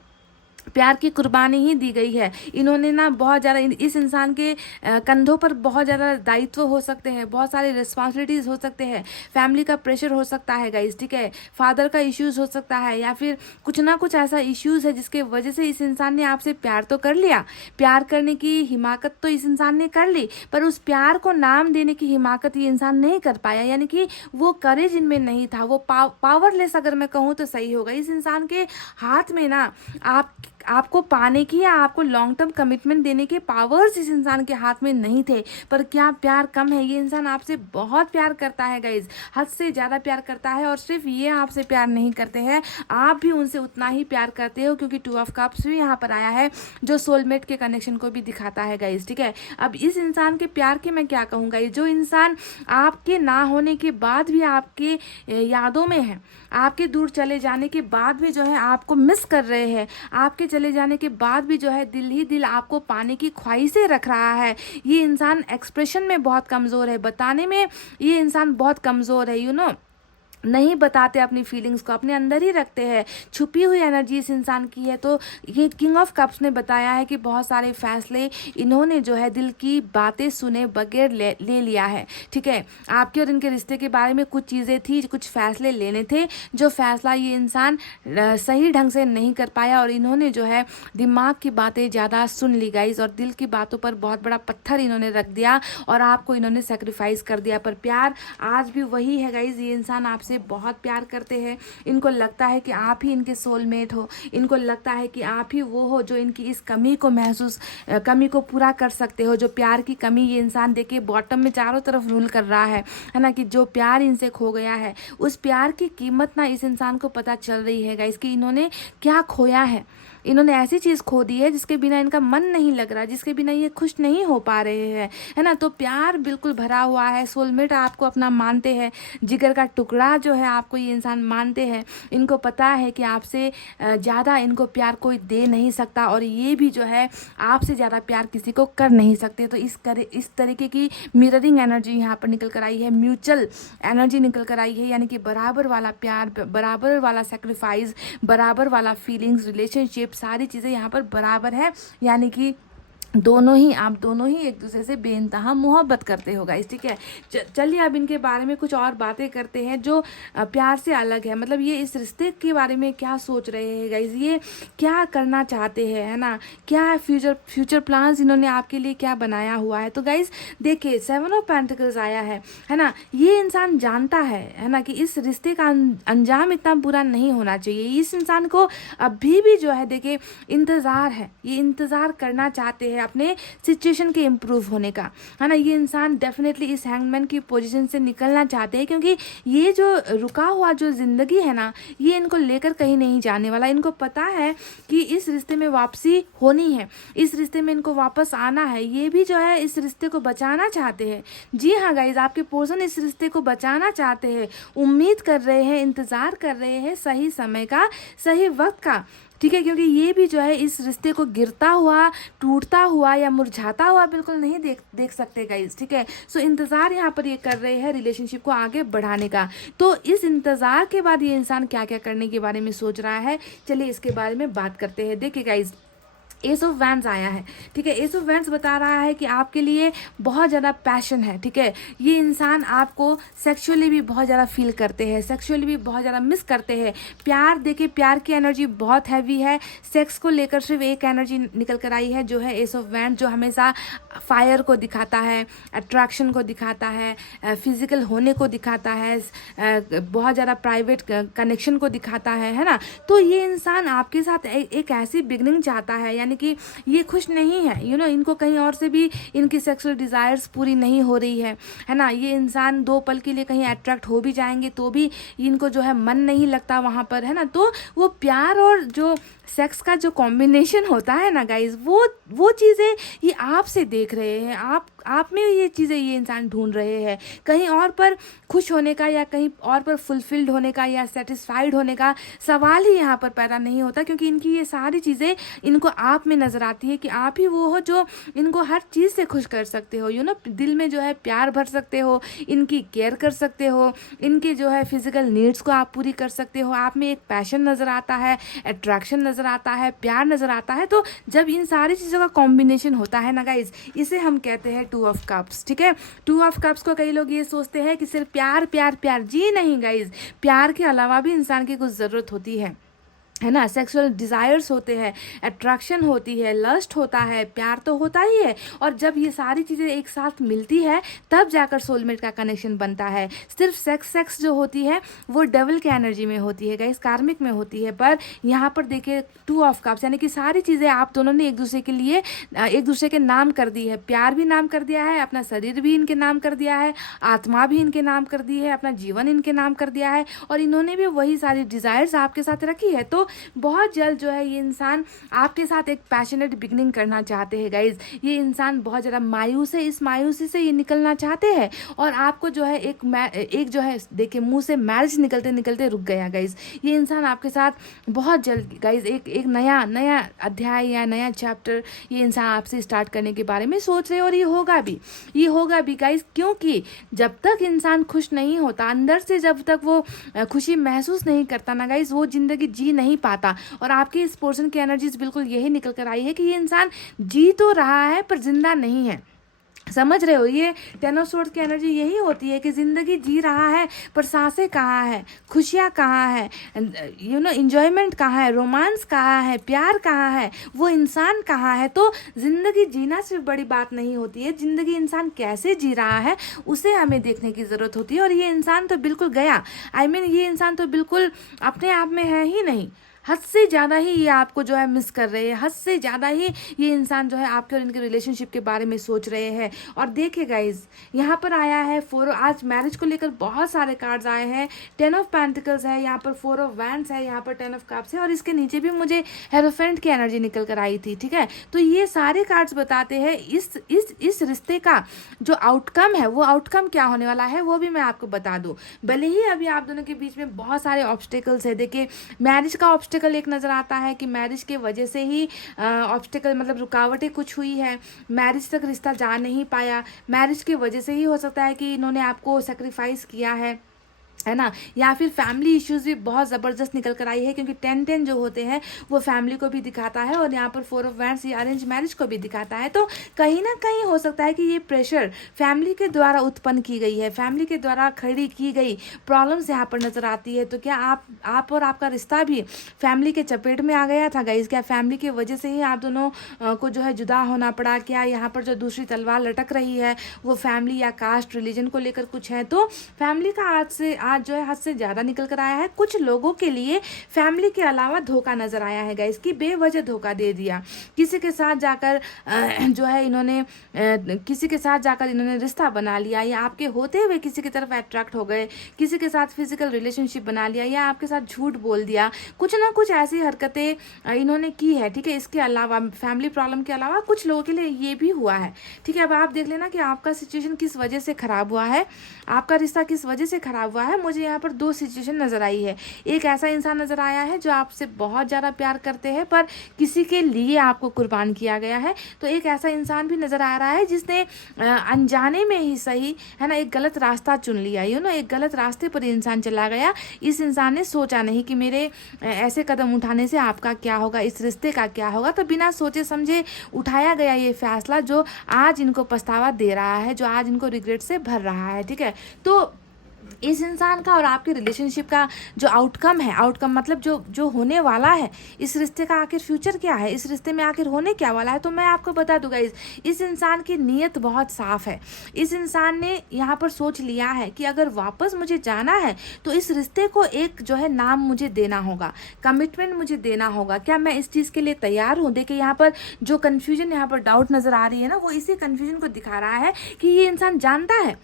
प्यार की कुर्बानी ही दी गई है। इन्होंने ना बहुत ज़्यादा इस इंसान के कंधों पर बहुत ज़्यादा दायित्व हो सकते हैं, बहुत सारे रिस्पॉन्सिबिलिटीज़ हो सकते हैं, फैमिली का प्रेशर हो सकता है गाइस, ठीक है, फादर का इश्यूज़ हो सकता है, या फिर कुछ ना कुछ ऐसा इश्यूज़ है जिसके वजह से इस इंसान ने आपसे प्यार तो कर लिया, प्यार करने की हिमाकत तो इस इंसान ने कर ली, पर उस प्यार को नाम देने की हिमाकत ये इंसान नहीं कर पाया, यानी कि वो करेज इनमें नहीं था, वो पावरलेस अगर मैं कहूँ तो सही होगा। इस इंसान के हाथ में ना आपको पाने की या आपको लॉन्ग टर्म कमिटमेंट देने के पावर्स इस इंसान के हाथ में नहीं थे। पर क्या प्यार कम है? ये इंसान आपसे बहुत प्यार करता है गाइज, हद से ज़्यादा प्यार करता है। और सिर्फ ये आपसे प्यार नहीं करते हैं, आप भी उनसे उतना ही प्यार करते हो, क्योंकि 2 ऑफ कप्स भी यहाँ पर आया है जो सोलमेट के कनेक्शन को भी दिखाता है गाइज, ठीक है। अब इस इंसान के प्यार के मैं क्या कहूँगा, जो इंसान आपके ना होने के बाद भी आपके यादों में है, आपके दूर चले जाने के बाद भी जो है आपको मिस कर रहे हैं, आपके चले जाने के बाद भी जो है दिल ही दिल आपको पाने की ख्वाहिशें रख रहा है, ये इंसान एक्सप्रेशन में बहुत कमज़ोर है, बताने में ये इंसान बहुत कमज़ोर है, नहीं बताते अपनी फीलिंग्स को, अपने अंदर ही रखते हैं, छुपी हुई एनर्जी इस इंसान की है। तो ये किंग ऑफ कप्स ने बताया है कि बहुत सारे फैसले इन्होंने जो है दिल की बातें सुने बगैर ले लिया है, ठीक है। आपके और इनके रिश्ते के बारे में कुछ चीज़ें थी, कुछ फैसले लेने थे, जो फैसला ये इंसान सही ढंग से नहीं कर पाया और इन्होंने जो है दिमाग की बातें ज़्यादा सुन ली गाइज, और दिल की बातों पर बहुत बड़ा पत्थर इन्होंने रख दिया और आपको इन्होंने सेक्रीफाइस कर दिया। पर प्यार आज भी वही है गाइज, ये इंसान आपसे बहुत प्यार करते हैं, इनको लगता है कि आप ही इनके सोलमेट हो, इनको लगता है कि आप ही वो हो जो इनकी इस कमी को पूरा कर सकते हो, जो प्यार की कमी ये इंसान देखिए बॉटम में चारों तरफ रूल कर रहा है ना, कि जो प्यार इनसे खो गया है उस प्यार की कीमत ना इस इंसान को पता चल रही है गाइस, कि इन्होंने क्या खोया है। इन्होंने ऐसी चीज़ खो दी है जिसके बिना इनका मन नहीं लग रहा, जिसके बिना ये खुश नहीं हो पा रहे हैं, है ना। तो प्यार बिल्कुल भरा हुआ है, सोलमेट आपको अपना मानते हैं, जिगर का टुकड़ा जो है आपको ये इंसान मानते हैं, इनको पता है कि आपसे ज़्यादा इनको प्यार कोई दे नहीं सकता और ये भी जो है आपसे ज़्यादा प्यार किसी को कर नहीं सकते। तो इस तरीके की मिररिंग एनर्जी यहाँ पर निकल कर आई है, म्यूचुअल एनर्जी निकल कर आई है, यानी कि बराबर वाला प्यार, बराबर वाला सेक्रीफाइस, बराबर वाला फीलिंग्स, रिलेशनशिप, सारी चीज़ें यहाँ पर बराबर है, यानी कि आप दोनों ही एक दूसरे से बेइंतहा मोहब्बत करते हो गाइस, ठीक है। चलिए अब इनके बारे में कुछ और बातें करते हैं जो प्यार से अलग है, मतलब ये इस रिश्ते के बारे में क्या सोच रहे हैं गाइस, ये क्या करना चाहते हैं, है ना, क्या फ्यूचर प्लान्स इन्होंने आपके लिए क्या बनाया हुआ है। तो गाइस देखिए 7 ऑफ पेंटिकल्स आया है ना, ये इंसान जानता है ना, कि इस रिश्ते का अंजाम इतना बुरा नहीं होना चाहिए। इस इंसान को अभी भी जो है देखिए इंतज़ार है, ये इंतज़ार करना चाहते हैं है अपने सिचुएशन के इम्प्रूव होने का, है ना। ये इंसान डेफिनेटली इस हैंगमैन की पोजीशन से निकलना चाहते हैं, क्योंकि ये जो रुका हुआ जो ज़िंदगी है ना, ये इनको लेकर कहीं नहीं जाने वाला। इनको पता है कि इस रिश्ते में वापसी होनी है, इस रिश्ते में इनको वापस आना है। ये भी जो है इस रिश्ते को बचाना चाहते हैं। जी हाँ गाइज, आपके पर्सन इस रिश्ते को बचाना चाहते हैं, उम्मीद कर रहे हैं, इंतज़ार कर रहे हैं सही समय का, सही वक्त का, ठीक है। क्योंकि ये भी जो है इस रिश्ते को गिरता हुआ, टूटता हुआ या मुरझाता हुआ बिल्कुल नहीं देख सकते गाइज, ठीक है। सो इंतज़ार यहाँ पर ये कर रहे हैं रिलेशनशिप को आगे बढ़ाने का। तो इस इंतज़ार के बाद ये इंसान क्या क्या करने के बारे में सोच रहा है, चलिए इसके बारे में बात करते हैं। देखिए गाइज, एस ऑफ वैंड्स आया है, ठीक है। एस ऑफ वैंड्स बता रहा है कि आपके लिए बहुत ज़्यादा पैशन है, ठीक है। ये इंसान आपको सेक्सुअली भी बहुत ज़्यादा फील करते हैं, सेक्सुअली भी बहुत ज़्यादा मिस करते हैं। प्यार, देखिए प्यार की एनर्जी बहुत हैवी है। सेक्स को लेकर सिर्फ एक एनर्जी निकल कर आई है, जो है एस ऑफ वैंड, जो हमेशा फायर को दिखाता है, अट्रैक्शन को दिखाता है, फिजिकल होने को दिखाता है, बहुत ज़्यादा प्राइवेट कनेक्शन को दिखाता है ना। तो ये इंसान आपके साथ एक ऐसी बिगनिंग चाहता है, यानी कि ये खुश नहीं है, इनको कहीं और से भी इनकी सेक्सुअल डिज़ायर्स पूरी नहीं हो रही है ना। ये इंसान 2 पल के लिए कहीं अट्रैक्ट हो भी जाएंगे तो भी इनको जो है मन नहीं लगता वहाँ पर, है ना। तो वो प्यार और जो सेक्स का जो कॉम्बिनेशन होता है ना गाइज, वो चीज़ें ये आपसे देख रहे हैं, आप में ये चीज़ें ये इंसान ढूंढ रहे हैं। कहीं और पर खुश होने का या कहीं और पर फुलफिल्ड होने का या सेटिस्फाइड होने का सवाल ही यहाँ पर पैदा नहीं होता, क्योंकि इनकी ये सारी चीज़ें इनको आप में नज़र आती है कि आप ही वो हो जो इनको हर चीज़ से खुश कर सकते हो, दिल में जो है प्यार भर सकते हो, इनकी केयर कर सकते हो, इनके जो है फिजिकल नीड्स को आप पूरी कर सकते हो। आप में एक पैशन नज़र आता है, अट्रैक्शन नज़र आता है, प्यार नज़र आता है। तो जब इन सारी चीज़ों का कॉम्बिनेशन होता है ना गाइज, इसे हम कहते हैं 2 ऑफ कप्स, ठीक है। 2 ऑफ कप्स को कई लोग ये सोचते हैं कि सिर्फ प्यार प्यार प्यार, जी नहीं गाइज, प्यार के अलावा भी इंसान की कुछ ज़रूरत होती है ना। सेक्सुअल डिज़ायर्स होते हैं, अट्रैक्शन होती है, लस्ट होता है, प्यार तो होता ही है। और जब ये सारी चीज़ें एक साथ मिलती है तब जाकर सोलमेट का कनेक्शन बनता है। सिर्फ सेक्स जो होती है वो डेविल के एनर्जी में होती है गाइस, कार्मिक में होती है। पर यहाँ पर देखिए 2 ऑफ कप्स, यानी कि सारी चीज़ें आप दोनों ने एक दूसरे के लिए एक दूसरे के नाम कर दी है। प्यार भी नाम कर दिया है, अपना शरीर भी इनके नाम कर दिया है, आत्मा भी इनके नाम कर दी है, अपना जीवन इनके नाम कर दिया है, और इन्होंने भी वही सारी डिज़ायर्स आपके साथ रखी है। तो बहुत जल्द जो है ये इंसान आपके साथ एक पैशनेट बिगनिंग करना चाहते हैं गाइज। ये इंसान बहुत ज़्यादा मायूस है, इस मायूसी से ये निकलना चाहते हैं, और आपको जो है एक जो है देखिए मुंह से मैरिज निकलते निकलते रुक गया गाइज। ये इंसान आपके साथ बहुत जल्द गाइज एक नया अध्याय या नया चैप्टर ये इंसान आपसे स्टार्ट करने के बारे में सोच रहे हैं, और ये होगा भी गाइज। क्योंकि जब तक इंसान खुश नहीं होता अंदर से, जब तक वो खुशी महसूस नहीं करता ना गाइज, वो ज़िंदगी जी नहीं पाता। और आपके इस पोर्शन की एनर्जीज बिल्कुल यही निकल कर आई है कि ये इंसान जी तो रहा है पर जिंदा नहीं है, समझ रहे हो। ये 10 ऑफ सोर्ड्स की एनर्जी यही होती है कि ज़िंदगी जी रहा है पर सांसें कहाँ है, खुशियाँ कहाँ है, एंजॉयमेंट कहाँ है, रोमांस कहाँ है, प्यार कहाँ है, वो इंसान कहाँ है। तो ज़िंदगी जीना सिर्फ बड़ी बात नहीं होती है, ज़िंदगी इंसान कैसे जी रहा है उसे हमें देखने की ज़रूरत होती है। और ये इंसान तो बिल्कुल गया, ये इंसान तो बिल्कुल अपने आप में है ही नहीं, हद से ज़्यादा ही ये आपको जो है मिस कर रहे हैं, हद से ज़्यादा ही ये इंसान जो है आपके और इनके रिलेशनशिप के बारे में सोच रहे हैं। और देखिए गाइज, यहाँ पर आया है 4, आज मैरिज को लेकर बहुत सारे कार्ड्स आए हैं। 10 ऑफ पेंटिकल्स है, यहाँ पर 4 ऑफ वैंड्स है, यहाँ पर 10 ऑफ कप्स है, और इसके नीचे भी मुझे हेरोफेंट की एनर्जी निकल कर आई थी, ठीक है। तो ये सारे कार्ड्स बताते हैं इस रिश्ते का जो आउटकम है, वो आउटकम क्या होने वाला है वो भी मैं आपको बता दूँ। भले ही अभी आप दोनों के बीच में बहुत सारे ऑब्स्टिकल्स है। देखिए मैरिज का ऑब्स्टिकल एक नज़र आता है कि मैरिज के वजह से ही ऑब्स्टिकल मतलब रुकावटें कुछ हुई है, मैरिज तक रिश्ता जा नहीं पाया, मैरिज की वजह से ही हो सकता है कि इन्होंने आपको सेक्रीफाइस किया है ना। या फिर फैमिली इश्यूज भी बहुत ज़बरदस्त निकल कर आई है, क्योंकि 10-10 जो होते हैं वो फैमिली को भी दिखाता है, और यहाँ पर 4 ऑफ वैंड्स ये अरेंज मैरिज को भी दिखाता है। तो कहीं ना कहीं हो सकता है कि ये प्रेशर फैमिली के द्वारा उत्पन्न की गई है, फैमिली के द्वारा खड़ी की गई प्रॉब्लम्स यहाँ पर नज़र आती है। तो क्या आप और आपका रिश्ता भी फैमिली के चपेट में आ गया था गाइज? क्या फैमिली की वजह से ही आप दोनों को जो है जुदा होना पड़ा? क्या यहाँ पर जो दूसरी तलवार लटक रही है वो फैमिली या कास्ट रिलीजन को लेकर कुछ है? तो फैमिली का आज जो है हद से ज़्यादा निकल कर आया है। कुछ लोगों के लिए फैमिली के अलावा धोखा नज़र आया है गाइस, कि बेवजह धोखा दे दिया। किसी के साथ जाकर जो है इन्होंने किसी के साथ जाकर इन्होंने रिश्ता बना लिया, या आपके होते हुए किसी की तरफ अट्रैक्ट हो गए, किसी के साथ फिजिकल रिलेशनशिप बना लिया, या आपके साथ झूठ बोल दिया। कुछ ना कुछ ऐसी हरकतें इन्होंने की है, ठीक है। इसके अलावा फैमिली प्रॉब्लम के अलावा कुछ लोगों के लिए ये भी हुआ है, ठीक है। अब आप देख लेना कि आपका सिचुएशन किस वजह से खराब हुआ है, आपका रिश्ता किस वजह से खराब हुआ है। मुझे यहाँ पर दो सिचुएशन नजर आई है। एक ऐसा इंसान नजर आया है जो आपसे बहुत ज़्यादा प्यार करते हैं पर किसी के लिए आपको कुर्बान किया गया है। तो एक ऐसा इंसान भी नजर आ रहा है जिसने अनजाने में ही सही है ना एक गलत रास्ता चुन लिया, एक गलत रास्ते पर इंसान चला गया। इस इंसान ने सोचा नहीं कि मेरे ऐसे कदम उठाने से आपका क्या होगा, इस रिश्ते का क्या होगा। तो बिना सोचे समझे उठाया गया ये फैसला जो आज इनको पछतावा दे रहा है, जो आज इनको रिग्रेट से भर रहा है, ठीक है। तो इस इंसान का और आपके रिलेशनशिप का जो आउटकम है, आउटकम मतलब जो होने वाला है, इस रिश्ते का आखिर फ्यूचर क्या है, इस रिश्ते में आखिर होने क्या वाला है, तो मैं आपको बता दूंगा। इस इंसान की नीयत बहुत साफ है। इस इंसान ने यहाँ पर सोच लिया है कि अगर वापस मुझे जाना है तो इस रिश्ते को एक जो है नाम मुझे देना होगा, कमिटमेंट मुझे देना होगा। क्या मैं इस चीज़ के लिए तैयार हूँ? देखिए यहाँ पर जो कन्फ्यूजन, यहाँ पर डाउट नज़र आ रही है ना, वो इसी कन्फ्यूजन को दिखा रहा है कि ये इंसान जानता है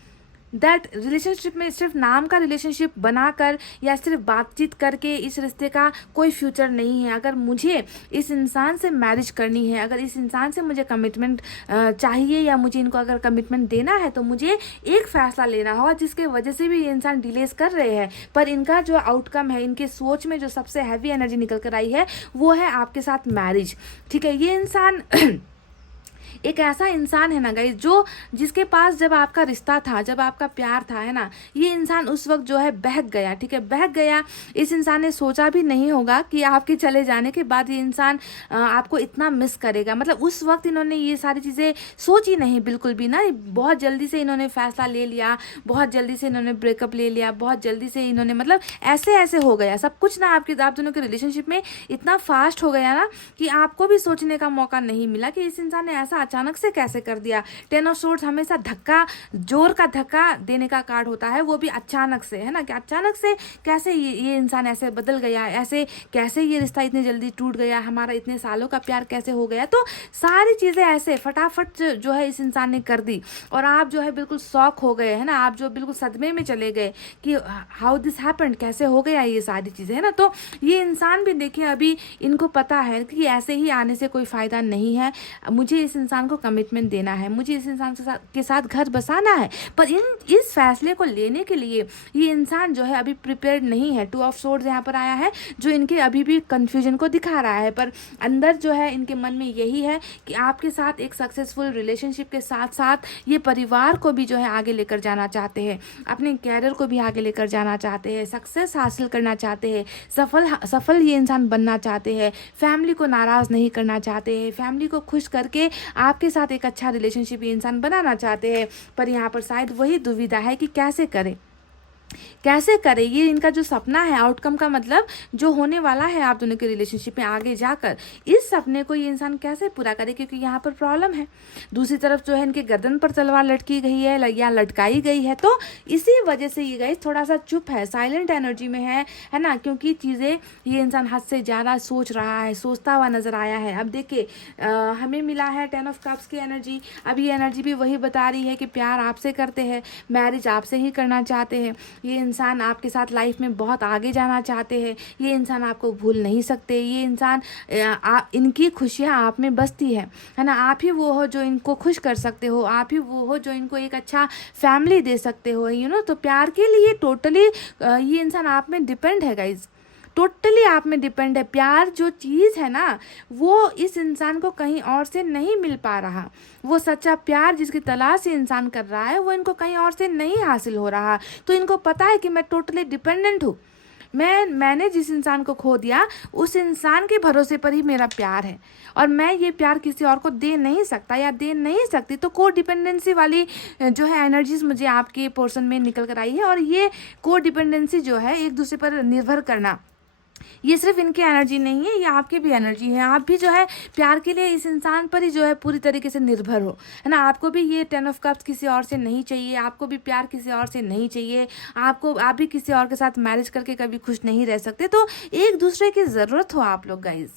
दैट रिलेशनशिप में सिर्फ नाम का रिलेशनशिप बनाकर या सिर्फ बातचीत करके इस रिश्ते का कोई फ्यूचर नहीं है। अगर मुझे इस इंसान से मैरिज करनी है, अगर इस इंसान से मुझे कमिटमेंट चाहिए, या मुझे इनको अगर कमिटमेंट देना है, तो मुझे एक फैसला लेना होगा जिसके वजह से भी ये इंसान डिलेस कर रहे हैं। पर इनका जो आउटकम है, इनके सोच में जो सबसे हैवी एनर्जी निकल कर आई है वो है आपके साथ मैरिज, ठीक है। ये इंसान एक ऐसा इंसान है ना गाइस, जो जिसके पास जब आपका रिश्ता था, जब आपका प्यार था, है ना, ये इंसान उस वक्त जो है बहक गया, ठीक है, बहक गया। इस इंसान ने सोचा भी नहीं होगा कि आपके चले जाने के बाद ये इंसान आपको इतना मिस करेगा। मतलब उस वक्त इन्होंने ये सारी चीज़ें सोची नहीं बिल्कुल भी ना। बहुत जल्दी से इन्होंने फैसला ले लिया, बहुत जल्दी से इन्होंने ब्रेकअप ले लिया, बहुत जल्दी से इन्होंने मतलब ऐसे हो गया सब कुछ ना। आप दोनों के रिलेशनशिप में इतना फास्ट हो गया ना कि आपको भी सोचने का मौका नहीं मिला कि इस इंसान ने ऐसा अचानक से कैसे कर दिया। 10 ऑफ सोर्ड्स हमेशा धक्का, जोर का धक्का देने का कार्ड होता है, वो भी अचानक से, है ना, कि अचानक से कैसे ये इंसान ऐसे बदल गया, ऐसे कैसे ये रिश्ता इतनी जल्दी टूट गया, हमारा इतने सालों का प्यार कैसे हो गया। तो सारी चीज़ें ऐसे फटाफट जो है इस इंसान ने कर दी और आप जो है बिल्कुल शॉक हो गए, है ना, आप जो बिल्कुल सदमे में चले गए कि हाउ दिस हैपेंड, कैसे हो गया ये सारी चीज़ें, है ना। तो ये इंसान भी देखिए अभी इनको पता है कि ऐसे ही आने से कोई फ़ायदा नहीं है, मुझे इस इंसान को कमिटमेंट देना है, मुझे इस इंसान के साथ घर बसाना है। पर इस फैसले को लेने के लिए ये इंसान जो है अभी प्रिपेयर्ड नहीं है। 2 ऑफ सोर्ड्स यहाँ पर आया है जो इनके अभी भी कन्फ्यूजन को दिखा रहा है। पर अंदर जो है इनके मन में यही है कि आपके साथ एक सक्सेसफुल रिलेशनशिप के साथ साथ ये परिवार को भी जो है आगे लेकर जाना चाहते हैं, अपने कैरियर को भी आगे लेकर जाना चाहते हैं, सक्सेस हासिल करना चाहते हैं, सफल ये इंसान बनना चाहते हैं, फैमिली को नाराज़ नहीं करना चाहते हैं, फैमिली को खुश करके आपके साथ एक अच्छा रिलेशनशिप ये इंसान बनाना चाहते हैं। पर यहाँ पर शायद वही दुविधा है कि कैसे करें, कैसे करें। ये इनका जो सपना है, आउटकम का मतलब जो होने वाला है आप दोनों के रिलेशनशिप में आगे जाकर, इस सपने को ये इंसान कैसे पूरा करे, क्योंकि यहाँ पर प्रॉब्लम है। दूसरी तरफ जो है इनके गर्दन पर तलवार लटकी गई है या लटकाई गई है, तो इसी वजह से ये गाइस थोड़ा सा चुप है, साइलेंट एनर्जी में है ना, क्योंकि चीज़ें ये इंसान हद से ज़्यादा सोच रहा है, सोचता हुआ नजर आया है। अब देखिए हमें मिला है 10 ऑफ कप्स की एनर्जी। अब ये एनर्जी भी वही बता रही है कि प्यार आपसे करते हैं, मैरिज आपसे ही करना चाहते हैं, ये इंसान आपके साथ लाइफ में बहुत आगे जाना चाहते हैं, ये इंसान आपको भूल नहीं सकते, ये इंसान इनकी खुशियाँ आप में बसती है ना। आप ही वो हो जो इनको खुश कर सकते हो, आप ही वो हो जो इनको एक अच्छा फैमिली दे सकते हो, तो प्यार के लिए टोटली ये इंसान आप में डिपेंड है गाइज, टोटली आप में डिपेंड है। प्यार जो चीज़ है ना, वो इस इंसान को कहीं और से नहीं मिल पा रहा। वो सच्चा प्यार जिसकी तलाश इंसान कर रहा है वो इनको कहीं और से नहीं हासिल हो रहा। तो इनको पता है कि मैं टोटली डिपेंडेंट हूँ, मैंने जिस इंसान को खो दिया उस इंसान के भरोसे पर ही मेरा प्यार है और मैं ये प्यार किसी और को दे नहीं सकता या दे नहीं सकती। तो को डिपेंडेंसी वाली जो है एनर्जीज मुझे आपके पोर्शन में निकल कर आई है और ये को डिपेंडेंसी जो है एक दूसरे पर निर्भर करना, ये सिर्फ इनकी एनर्जी नहीं है, ये आपकी भी एनर्जी है। आप भी जो है प्यार के लिए इस इंसान पर ही जो है पूरी तरीके से निर्भर हो, है ना। आपको भी ये 10 ऑफ कप्स किसी और से नहीं चाहिए, आपको भी प्यार किसी और से नहीं चाहिए, आप भी किसी और के साथ मैरिज करके कभी खुश नहीं रह सकते। तो एक दूसरे की ज़रूरत हो आप लोग गाइज,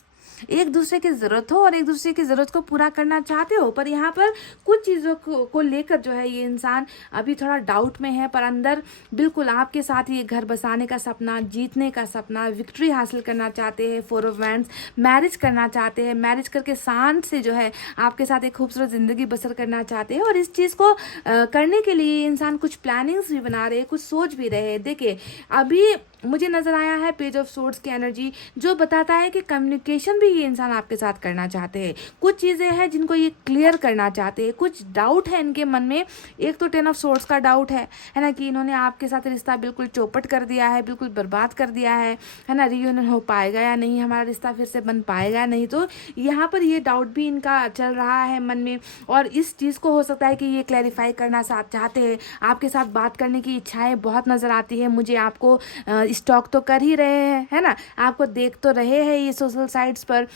एक दूसरे की ज़रूरत हो और एक दूसरे की ज़रूरत को पूरा करना चाहते हो। पर यहाँ पर कुछ चीज़ों को लेकर जो है ये इंसान अभी थोड़ा डाउट में है, पर अंदर बिल्कुल आपके साथ ये घर बसाने का सपना, जीतने का सपना, विक्ट्री हासिल करना चाहते हैं, 4 ऑफ वैंड्स, मैरिज करना चाहते हैं, मैरिज करके शान से जो है आपके साथ एक खूबसूरत ज़िंदगी बसर करना चाहते हैं। और इस चीज़ को करने के लिए इंसान कुछ प्लानिंग्स भी बना रहे हैं, कुछ सोच भी रहे हैं। देखिए अभी मुझे नज़र आया है पेज ऑफ सोर्ड्स की एनर्जी, जो बताता है कि कम्युनिकेशन भी ये इंसान आपके साथ करना चाहते हैं। कुछ चीज़ें हैं जिनको ये क्लियर करना चाहते हैं, कुछ डाउट है इनके मन में। एक तो 10 ऑफ सोर्ड्स का डाउट है ना, कि इन्होंने आपके साथ रिश्ता बिल्कुल चौपट कर दिया है, बिल्कुल बर्बाद कर दिया है ना। रियूनियन हो पाएगा या नहीं, हमारा रिश्ता फिर से बन पाएगा या नहीं, तो यहाँ पर ये डाउट भी इनका चल रहा है मन में। और इस चीज़ को हो सकता है कि ये क्लैरिफाई करना चाहते हैं, आपके साथ बात करने की इच्छाएँ बहुत नज़र आती है मुझे। आपको स्टॉक तो कर ही रहे हैं, है ना, आपको देख तो रहे हैं ये सोशल साइट्स पर,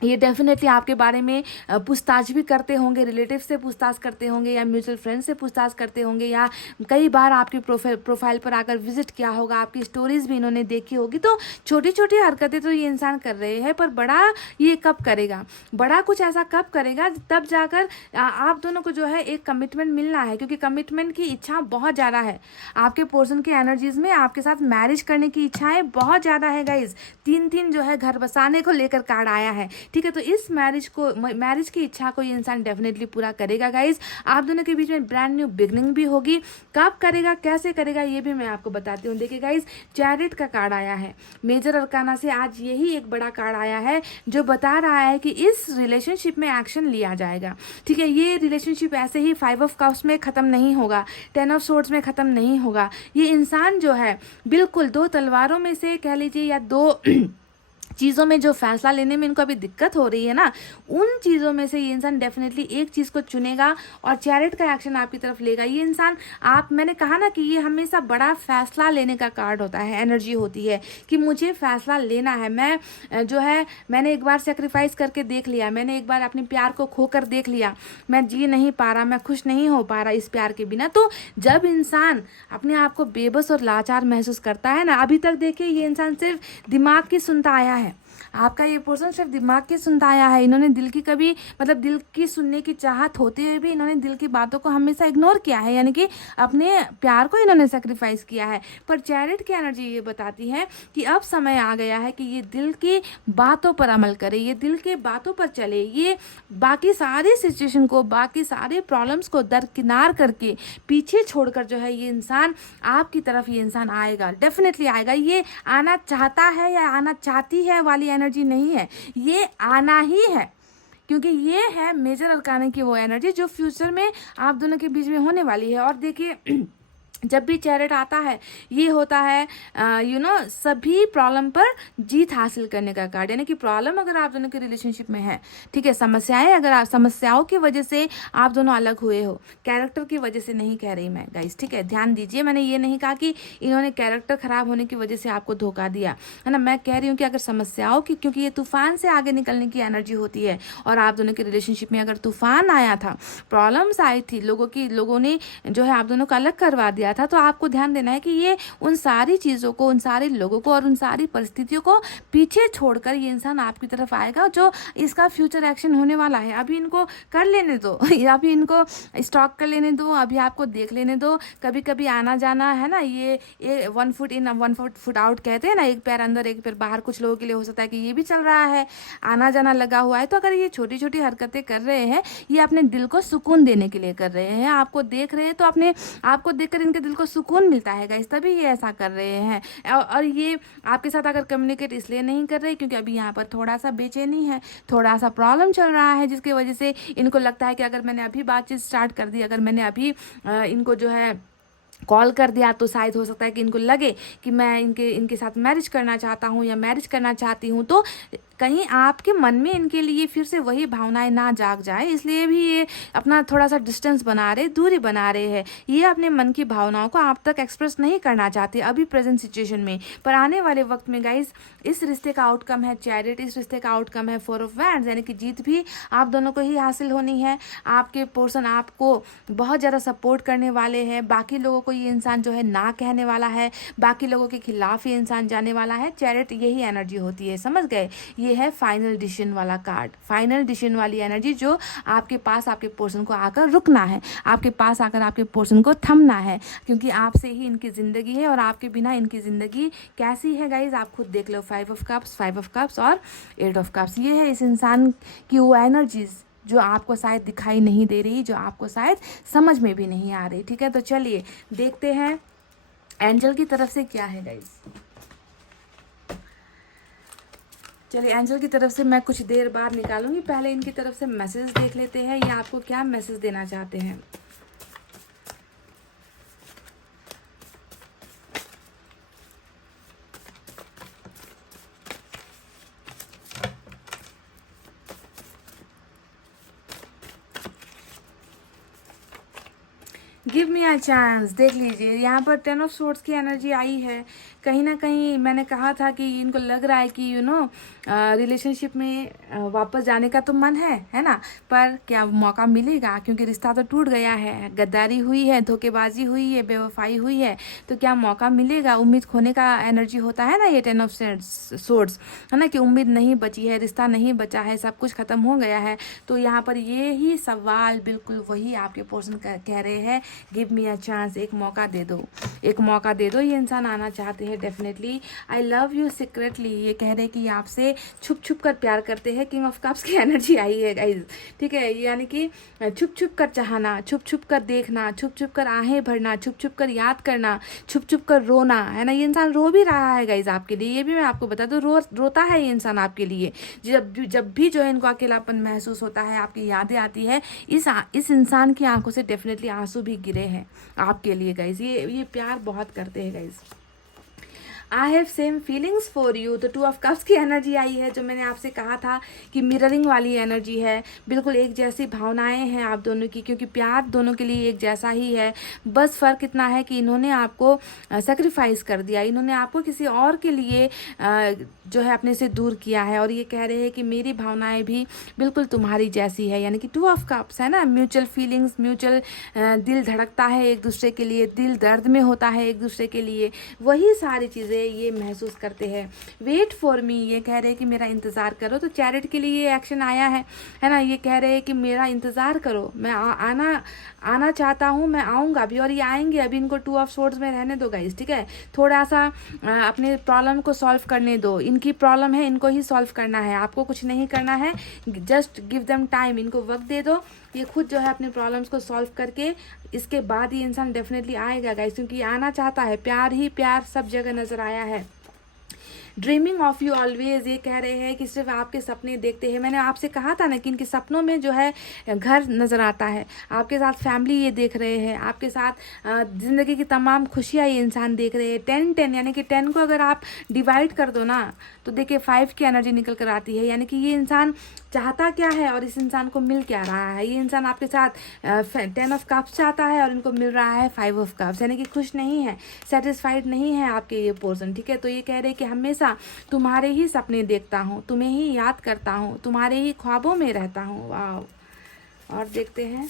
ये डेफिनेटली आपके बारे में पूछताछ भी करते होंगे, रिलेटिव से पूछताछ करते होंगे या म्यूचुअल फ्रेंड से पूछताछ करते होंगे, या कई बार आपकी प्रोफाइल पर आकर विजिट किया होगा, आपकी स्टोरीज भी इन्होंने देखी होगी। तो छोटी छोटी हरकतें तो ये इंसान कर रहे हैं, पर बड़ा ये कब करेगा, बड़ा कुछ ऐसा कब करेगा तब जाकर आप दोनों को जो है एक कमिटमेंट मिलना है, क्योंकि कमिटमेंट की इच्छा बहुत ज़्यादा है आपके पर्सन की एनर्जीज में। आपके साथ मैरिज करने की इच्छाएँ बहुत ज़्यादा है गाइज। 3 जो है घर बसाने को लेकर कार्ड आया है, ठीक है। तो इस मैरिज की इच्छा को ये इंसान डेफिनेटली पूरा करेगा गाइज। आप दोनों के बीच में ब्रांड न्यू बिगनिंग भी होगी। कब करेगा, कैसे करेगा, ये भी मैं आपको बताती हूँ। देखिए गाइज, चैरिट का कार्ड आया है मेजर अरकाना से, आज यही एक बड़ा कार्ड आया है जो बता रहा है कि इस रिलेशनशिप में एक्शन लिया जाएगा, ठीक है। ये रिलेशनशिप ऐसे ही 5 ऑफ कप्स में ख़त्म नहीं होगा, 10 ऑफ सोर्ड्स में ख़त्म नहीं होगा। ये इंसान जो है बिल्कुल 2 तलवारों में से कह लीजिए, या 2 चीज़ों में जो फैसला लेने में इनको अभी दिक्कत हो रही है ना, उन चीज़ों में से ये इंसान डेफिनेटली एक चीज़ को चुनेगा और चैरिट का एक्शन आपकी तरफ लेगा। ये इंसान, मैंने कहा ना कि ये हमेशा बड़ा फैसला लेने का कार्ड होता है, एनर्जी होती है कि मुझे फैसला लेना है। मैंने एक बार सेक्रीफाइस करके देख लिया, मैंने एक बार अपने प्यार को खोकर देख लिया, मैं जी नहीं पा रहा, मैं खुश नहीं हो पा रहा इस प्यार के बिना। तो जब इंसान अपने आप को बेबस और लाचार महसूस करता है ना, अभी तक देखिए ये इंसान सिर्फ दिमाग की सुनता आया है, आपका ये पर्सन सिर्फ दिमाग की सुनता आया है। इन्होंने दिल की कभी दिल की सुनने की चाहत होते हुए भी इन्होंने दिल की बातों को हमेशा इग्नोर किया है, यानी कि अपने प्यार को इन्होंने सेक्रीफाइस किया है। पर चैरिट की एनर्जी ये बताती है कि अब समय आ गया है कि ये दिल की बातों पर अमल करे, ये दिल के बातों पर चले, ये बाकी सारी सिचुएशन को, बाकी सारे प्रॉब्लम्स को दरकिनार करके पीछे छोड़कर जो है ये इंसान आपकी तरफ, ये इंसान आएगा, डेफिनेटली आएगा। ये आना चाहता है या आना चाहती है वाली एनर्जी नहीं है, ये आना ही है, क्योंकि ये है मेजर अरकाना की वो एनर्जी जो फ्यूचर में आप दोनों के बीच में होने वाली है। और देखिए जब भी चैरिट आता है ये होता है सभी प्रॉब्लम पर जीत हासिल करने का कार्ड, यानी कि प्रॉब्लम अगर आप दोनों के रिलेशनशिप में है, ठीक है, समस्याएं अगर आप, समस्याओं की वजह से आप दोनों अलग हुए हो, कैरेक्टर की वजह से नहीं कह रही मैं गाइस, ठीक है, ध्यान दीजिए। मैंने ये नहीं कहा कि इन्होंने कैरेक्टर खराब होने की वजह से आपको धोखा दिया, है ना। मैं कह रही हूँ कि अगर समस्याओं की, क्योंकि ये तूफान से आगे निकलने की एनर्जी होती है, और आप दोनों के रिलेशनशिप में अगर तूफान आया था, प्रॉब्लम्स आई थी, लोगों ने जो है आप दोनों को अलग करवा दिया था, तो आपको ध्यान देना है कि ये उन सारी चीज़ों को, उन सारे लोगों को और उन सारी परिस्थितियों को पीछे छोड़कर ये इंसान आपकी तरफ आएगा, जो इसका फ्यूचर एक्शन होने वाला है। अभी इनको कर लेने दो, अभी इनको स्टॉक कर लेने दो, अभी आपको देख लेने दो। कभी कभी आना जाना है ना, ये 1 फुट इन 1 फुट आउट कहते हैं ना, एक पैर अंदर एक पैर बाहर, कुछ लोगों के लिए हो सकता है कि ये भी चल रहा है, आना जाना लगा हुआ है। तो अगर ये छोटी छोटी हरकतें कर रहे हैं, ये अपने दिल को सुकून देने के लिए कर रहे हैं, आपको देख रहे हैं तो अपने आपको देखकर इनके दिल को सुकून मिलता है गाइस, तभी ये ऐसा कर रहे हैं। और ये आपके साथ अगर कम्युनिकेट इसलिए नहीं कर रहे क्योंकि अभी यहाँ पर थोड़ा सा बेचैनी है, थोड़ा सा प्रॉब्लम चल रहा है, जिसकी वजह से इनको लगता है कि अगर मैंने अभी बातचीत स्टार्ट कर दी, अगर मैंने अभी इनको जो है कॉल कर दिया, तो शायद हो सकता है कि इनको लगे कि मैं इनके साथ मैरिज करना चाहता हूँ या मैरिज करना चाहती हूँ। तो कहीं आपके मन में इनके लिए फिर से वही भावनाएं ना जाग जाए, इसलिए भी ये अपना थोड़ा सा डिस्टेंस बना रहे, दूरी बना रहे हैं। ये अपने मन की भावनाओं को आप तक एक्सप्रेस नहीं करना चाहते अभी प्रेजेंट सिचुएशन में, पर आने वाले वक्त में गाइज इस रिश्ते का आउटकम है चैरिट, इस रिश्ते का आउटकम है 4 ऑफ वैंड्स, यानी कि जीत भी आप दोनों को ही हासिल होनी है। आपके पर्सन आपको बहुत ज़्यादा सपोर्ट करने वाले हैं, बाकी लोगों को ये इंसान जो है ना कहने वाला है, बाकी लोगों के खिलाफ ये इंसान जाने वाला है। चैरिट यही एनर्जी होती है, समझ गए? ये है फाइनल डिसीजन वाला कार्ड, फाइनल डिसीजन वाली एनर्जी जो आपके पास आपके पर्सन को आकर रुकना है, आपके पास आकर आपके पर्सन को थमना है, क्योंकि आपसे ही इनकी ज़िंदगी है और आपके बिना इनकी ज़िंदगी कैसी है गाइज आप खुद देख लो। 5 ऑफ कप्स, 5 ऑफ कप्स और 8 ऑफ कप्स, ये है इस इंसान की वो एनर्जीज जो आपको शायद दिखाई नहीं दे रही, जो आपको शायद समझ में भी नहीं आ रही। ठीक है, तो चलिए देखते हैं एंजल की तरफ से क्या है गाइज। चलिए एंजल की तरफ से मैं कुछ देर बाद निकालूंगी, पहले इनकी तरफ से मैसेज देख लेते हैं, ये आपको क्या मैसेज देना चाहते हैं। गिव मी अ चांस, देख लीजिए यहाँ पर 10 ऑफ सोर्ड्स की एनर्जी आई है। कहीं ना कहीं मैंने कहा था कि इनको लग रहा है कि रिलेशनशिप में वापस जाने का तो मन है ना, पर क्या मौका मिलेगा? क्योंकि रिश्ता तो टूट गया है, गद्दारी हुई है, धोखेबाजी हुई है, बेवफाई हुई है, तो क्या मौका मिलेगा? उम्मीद खोने का एनर्जी होता है ना ये 10 ऑफ सोर्ड्स, है ना, कि उम्मीद नहीं बची है, रिश्ता नहीं बचा है, सब कुछ खत्म हो गया है। तो यहाँ पर ये ही सवाल बिल्कुल वही आपके पर्सन कह रहे हैं, गिव मी अ चांस, एक मौका दे दो, एक मौका दे दो। ये इंसान आना चाहते हैं definitely. I love you secretly, ये कह रहे हैं कि आपसे छुप छुप कर प्यार करते हैं। किंग ऑफ कप्स की एनर्जी आई है गाइज, ठीक है, यानी कि छुप छुप कर चाहना, छुप छुप कर देखना, छुप छुप कर आहें भरना, छुप छुप कर याद करना, छुप छुप कर रोना, है ना। ये इंसान रो भी रहा है गाइज आपके लिए, ये भी मैं आपको बता दूं, रोता है ये इंसान आपके लिए। जब भी जो है इनको अकेलापन महसूस होता है, आपकी यादें आती है, इस इंसान की आंखों से डेफिनेटली आंसू भी गिरे हैं आपके लिए गाइज। ये प्यार बहुत करते हैं guys. I have same feelings for you, तो 2 ऑफ कप्स की एनर्जी आई है, जो मैंने आपसे कहा था कि मिररिंग वाली एनर्जी है, बिल्कुल एक जैसी भावनाएं हैं आप दोनों की, क्योंकि प्यार दोनों के लिए एक जैसा ही है। बस फ़र्क इतना है कि इन्होंने आपको सेक्रीफाइस कर दिया, इन्होंने आपको किसी और के लिए जो है अपने से दूर किया है, और ये कह रहे हैं कि मेरी भावनाएं भी बिल्कुल तुम्हारी जैसी है, यानी कि 2 ऑफ कप्स है ना, म्यूचुअल फीलिंग्स, म्यूचुअल दिल धड़कता है एक दूसरे के लिए, दिल दर्द में होता है एक दूसरे के लिए, वही सारी चीज़ें ये महसूस करते हैं। वेट फॉर मी, ये कह रहे हैं कि मेरा इंतज़ार करो, तो चैरिट के लिए ये एक्शन आया है ना। ये कह रहे हैं कि मेरा इंतज़ार करो, मैं आना चाहता हूँ, मैं आऊँगा भी, और ये आएंगे। अभी इनको 2 ऑफ सोर्ड्स में रहने दो गाइस, ठीक है, थोड़ा सा अपने प्रॉब्लम को सॉल्व करने दो। इनकी प्रॉब्लम है, इनको ही सॉल्व करना है, आपको कुछ नहीं करना है, जस्ट गिव देम टाइम, इनको वक्त दे दो, ये खुद जो है अपने प्रॉब्लम्स को सॉल्व करके इसके बाद ये इंसान डेफिनेटली आएगा गाइस, क्योंकि ये आना चाहता है। प्यार ही प्यार सब जगह नजर आया है। ड्रीमिंग ऑफ यू ऑलवेज, ये कह रहे हैं कि सिर्फ आपके सपने देखते हैं। मैंने आपसे कहा था ना कि इनके सपनों में जो है घर नज़र आता है, आपके साथ फैमिली ये देख रहे हैं, आपके साथ ज़िंदगी की तमाम खुशियाँ ये इंसान देख रहे हैं। 10-10, यानी कि 10 को अगर आप डिवाइड कर दो ना, तो देखिए 5 की एनर्जी निकल कर आती है, यानी कि ये इंसान चाहता क्या है और इस इंसान को मिल क्या रहा है। ये इंसान आपके साथ 10 ऑफ कप्स चाहता है और इनको मिल रहा है 5 ऑफ कप्स, यानी कि खुश नहीं है, सेटिस्फाइड नहीं है आपके ये पर्सन, ठीक है। तो ये कह रहे हैं कि हमेशा तुम्हारे ही सपने देखता हूँ, तुम्हें ही याद करता हूँ, तुम्हारे ही ख्वाबों में रहता हूँ। वाह। और देखते हैं,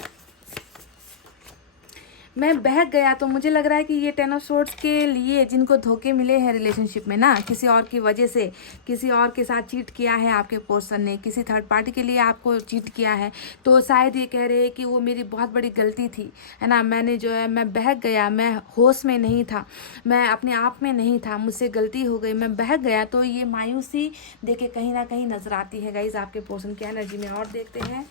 मैं बहक गया, तो मुझे लग रहा है कि ये 10 ऑफ सोर्ड्स के लिए जिनको धोखे मिले हैं रिलेशनशिप में ना, किसी और की वजह से, किसी और के साथ चीट किया है आपके पर्सन ने, किसी थर्ड पार्टी के लिए आपको चीट किया है, तो शायद ये कह रहे हैं कि वो मेरी बहुत बड़ी गलती थी, है ना, मैंने जो है मैं बहक गया, मैं होश में नहीं था, मैं अपने आप में नहीं था, मुझसे गलती हो गई, मैं बहक गया। तो ये मायूसी देखे कहीं ना कहीं नजर आती है गाइज आपके पर्सन की एनर्जी में। और देखते हैं,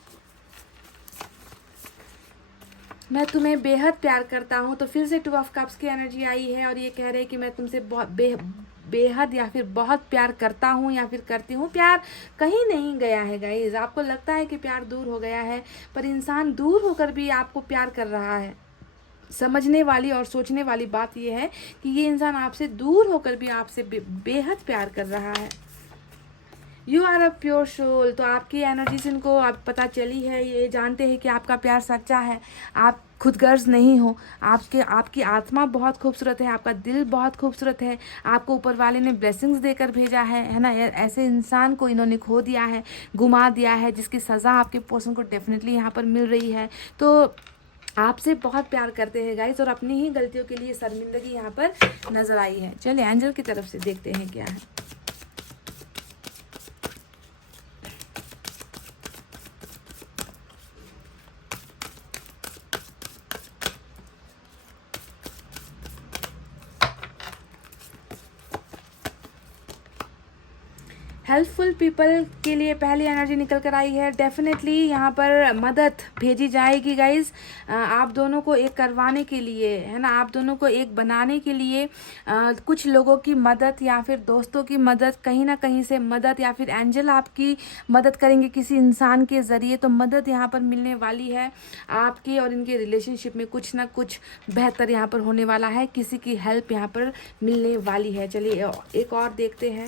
मैं तुम्हें बेहद प्यार करता हूँ, तो फिर से 2 ऑफ कप्स की एनर्जी आई है, और ये कह रहे हैं कि मैं तुमसे बहुत बेहद या फिर बहुत प्यार करता हूँ या फिर करती हूँ। प्यार कहीं नहीं गया है गाइज, आपको लगता है कि प्यार दूर हो गया है, पर इंसान दूर होकर भी आपको प्यार कर रहा है। समझने वाली और सोचने वाली बात यह है कि ये इंसान आपसे दूर होकर भी आपसे बेहद प्यार कर रहा है। You are a pure soul. तो आपकी एनर्जी से इनको आप पता चली है, ये जानते हैं कि आपका प्यार सच्चा है, आप खुदगर्ज नहीं हो, आपकी आत्मा बहुत खूबसूरत है, आपका दिल बहुत खूबसूरत है, आपको ऊपर वाले ने ब्लेसिंग्स देकर भेजा है ना। ऐसे इंसान को इन्होंने खो दिया है, गुमा दिया है, जिसकी सज़ा आपके पर्सन को डेफिनेटली यहाँ पर मिल रही है। तो आपसे बहुत प्यार करते हैं गाइस, और अपनी ही गलतियों के लिए शर्मिंदगी यहाँ पर नजर आई है। चलिए एंजल की तरफ से देखते हैं क्या है। हेल्पफुल पीपल के लिए पहली एनर्जी निकल कर आई है। डेफिनेटली यहाँ पर मदद भेजी जाएगी गाइज, आप दोनों को एक करवाने के लिए, है ना, आप दोनों को एक बनाने के लिए। कुछ लोगों की मदद या फिर दोस्तों की मदद, कहीं ना कहीं से मदद, या फिर एंजल आपकी मदद करेंगे किसी इंसान के ज़रिए। तो मदद यहाँ पर मिलने वाली है आपकी और इनके रिलेशनशिप में, कुछ ना कुछ बेहतर यहाँ पर होने वाला है, किसी की हेल्प यहाँ पर मिलने वाली है। चलिए एक और देखते हैं।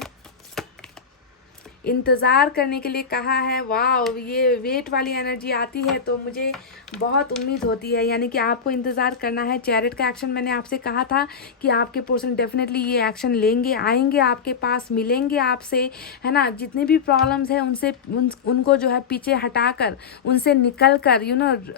इंतज़ार करने के लिए कहा है। वाह, ये वेट वाली एनर्जी आती है तो मुझे बहुत उम्मीद होती है, यानी कि आपको इंतज़ार करना है। चैरिट का एक्शन मैंने आपसे कहा था कि आपके पर्सन डेफिनेटली ये एक्शन लेंगे, आएंगे आपके पास, मिलेंगे आपसे, है ना। जितनी भी प्रॉब्लम्स हैं उनसे उनको जो है पीछे हटाकर, उनसे निकल कर,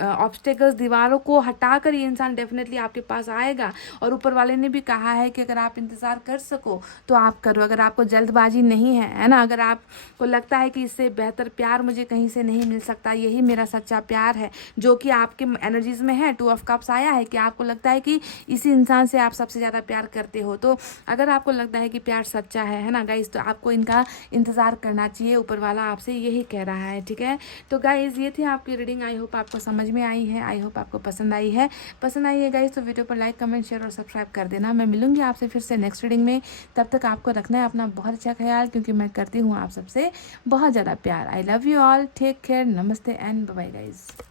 ऑब्स्टेकल्स, दीवारों को हटाकर ये इंसान डेफिनेटली आपके पास आएगा। और ऊपर वाले ने भी कहा है कि अगर आप इंतज़ार कर सको तो आप करो, अगर आपको जल्दबाजी नहीं है ना, अगर आप को लगता है कि इससे बेहतर प्यार मुझे कहीं से नहीं मिल सकता, यही मेरा सच्चा प्यार है, जो कि आपके एनर्जीज में है। 2 ऑफ कप्स आया है कि आपको लगता है कि इसी इंसान से आप सबसे ज़्यादा प्यार करते हो। तो अगर आपको लगता है कि प्यार सच्चा है ना गाइज, तो आपको इनका इंतज़ार करना चाहिए। ऊपर वाला आपसे यही कह रहा है, ठीक है। तो गाइज ये थी आपकी रीडिंग। आई होप आपको समझ में आई है, आई होप आपको पसंद आई है। गाइज तो वीडियो पर लाइक, कमेंट, शेयर और सब्सक्राइब कर देना। मैं मिलूंगी आपसे फिर से नेक्स्ट रीडिंग में। तब तक आपको रखना है अपना बहुत अच्छा ख्याल, क्योंकि मैं करती हूँ आप सबसे बहुत ज़्यादा प्यार। I love you all, take care, नमस्ते एंड बाय बाय गाइज।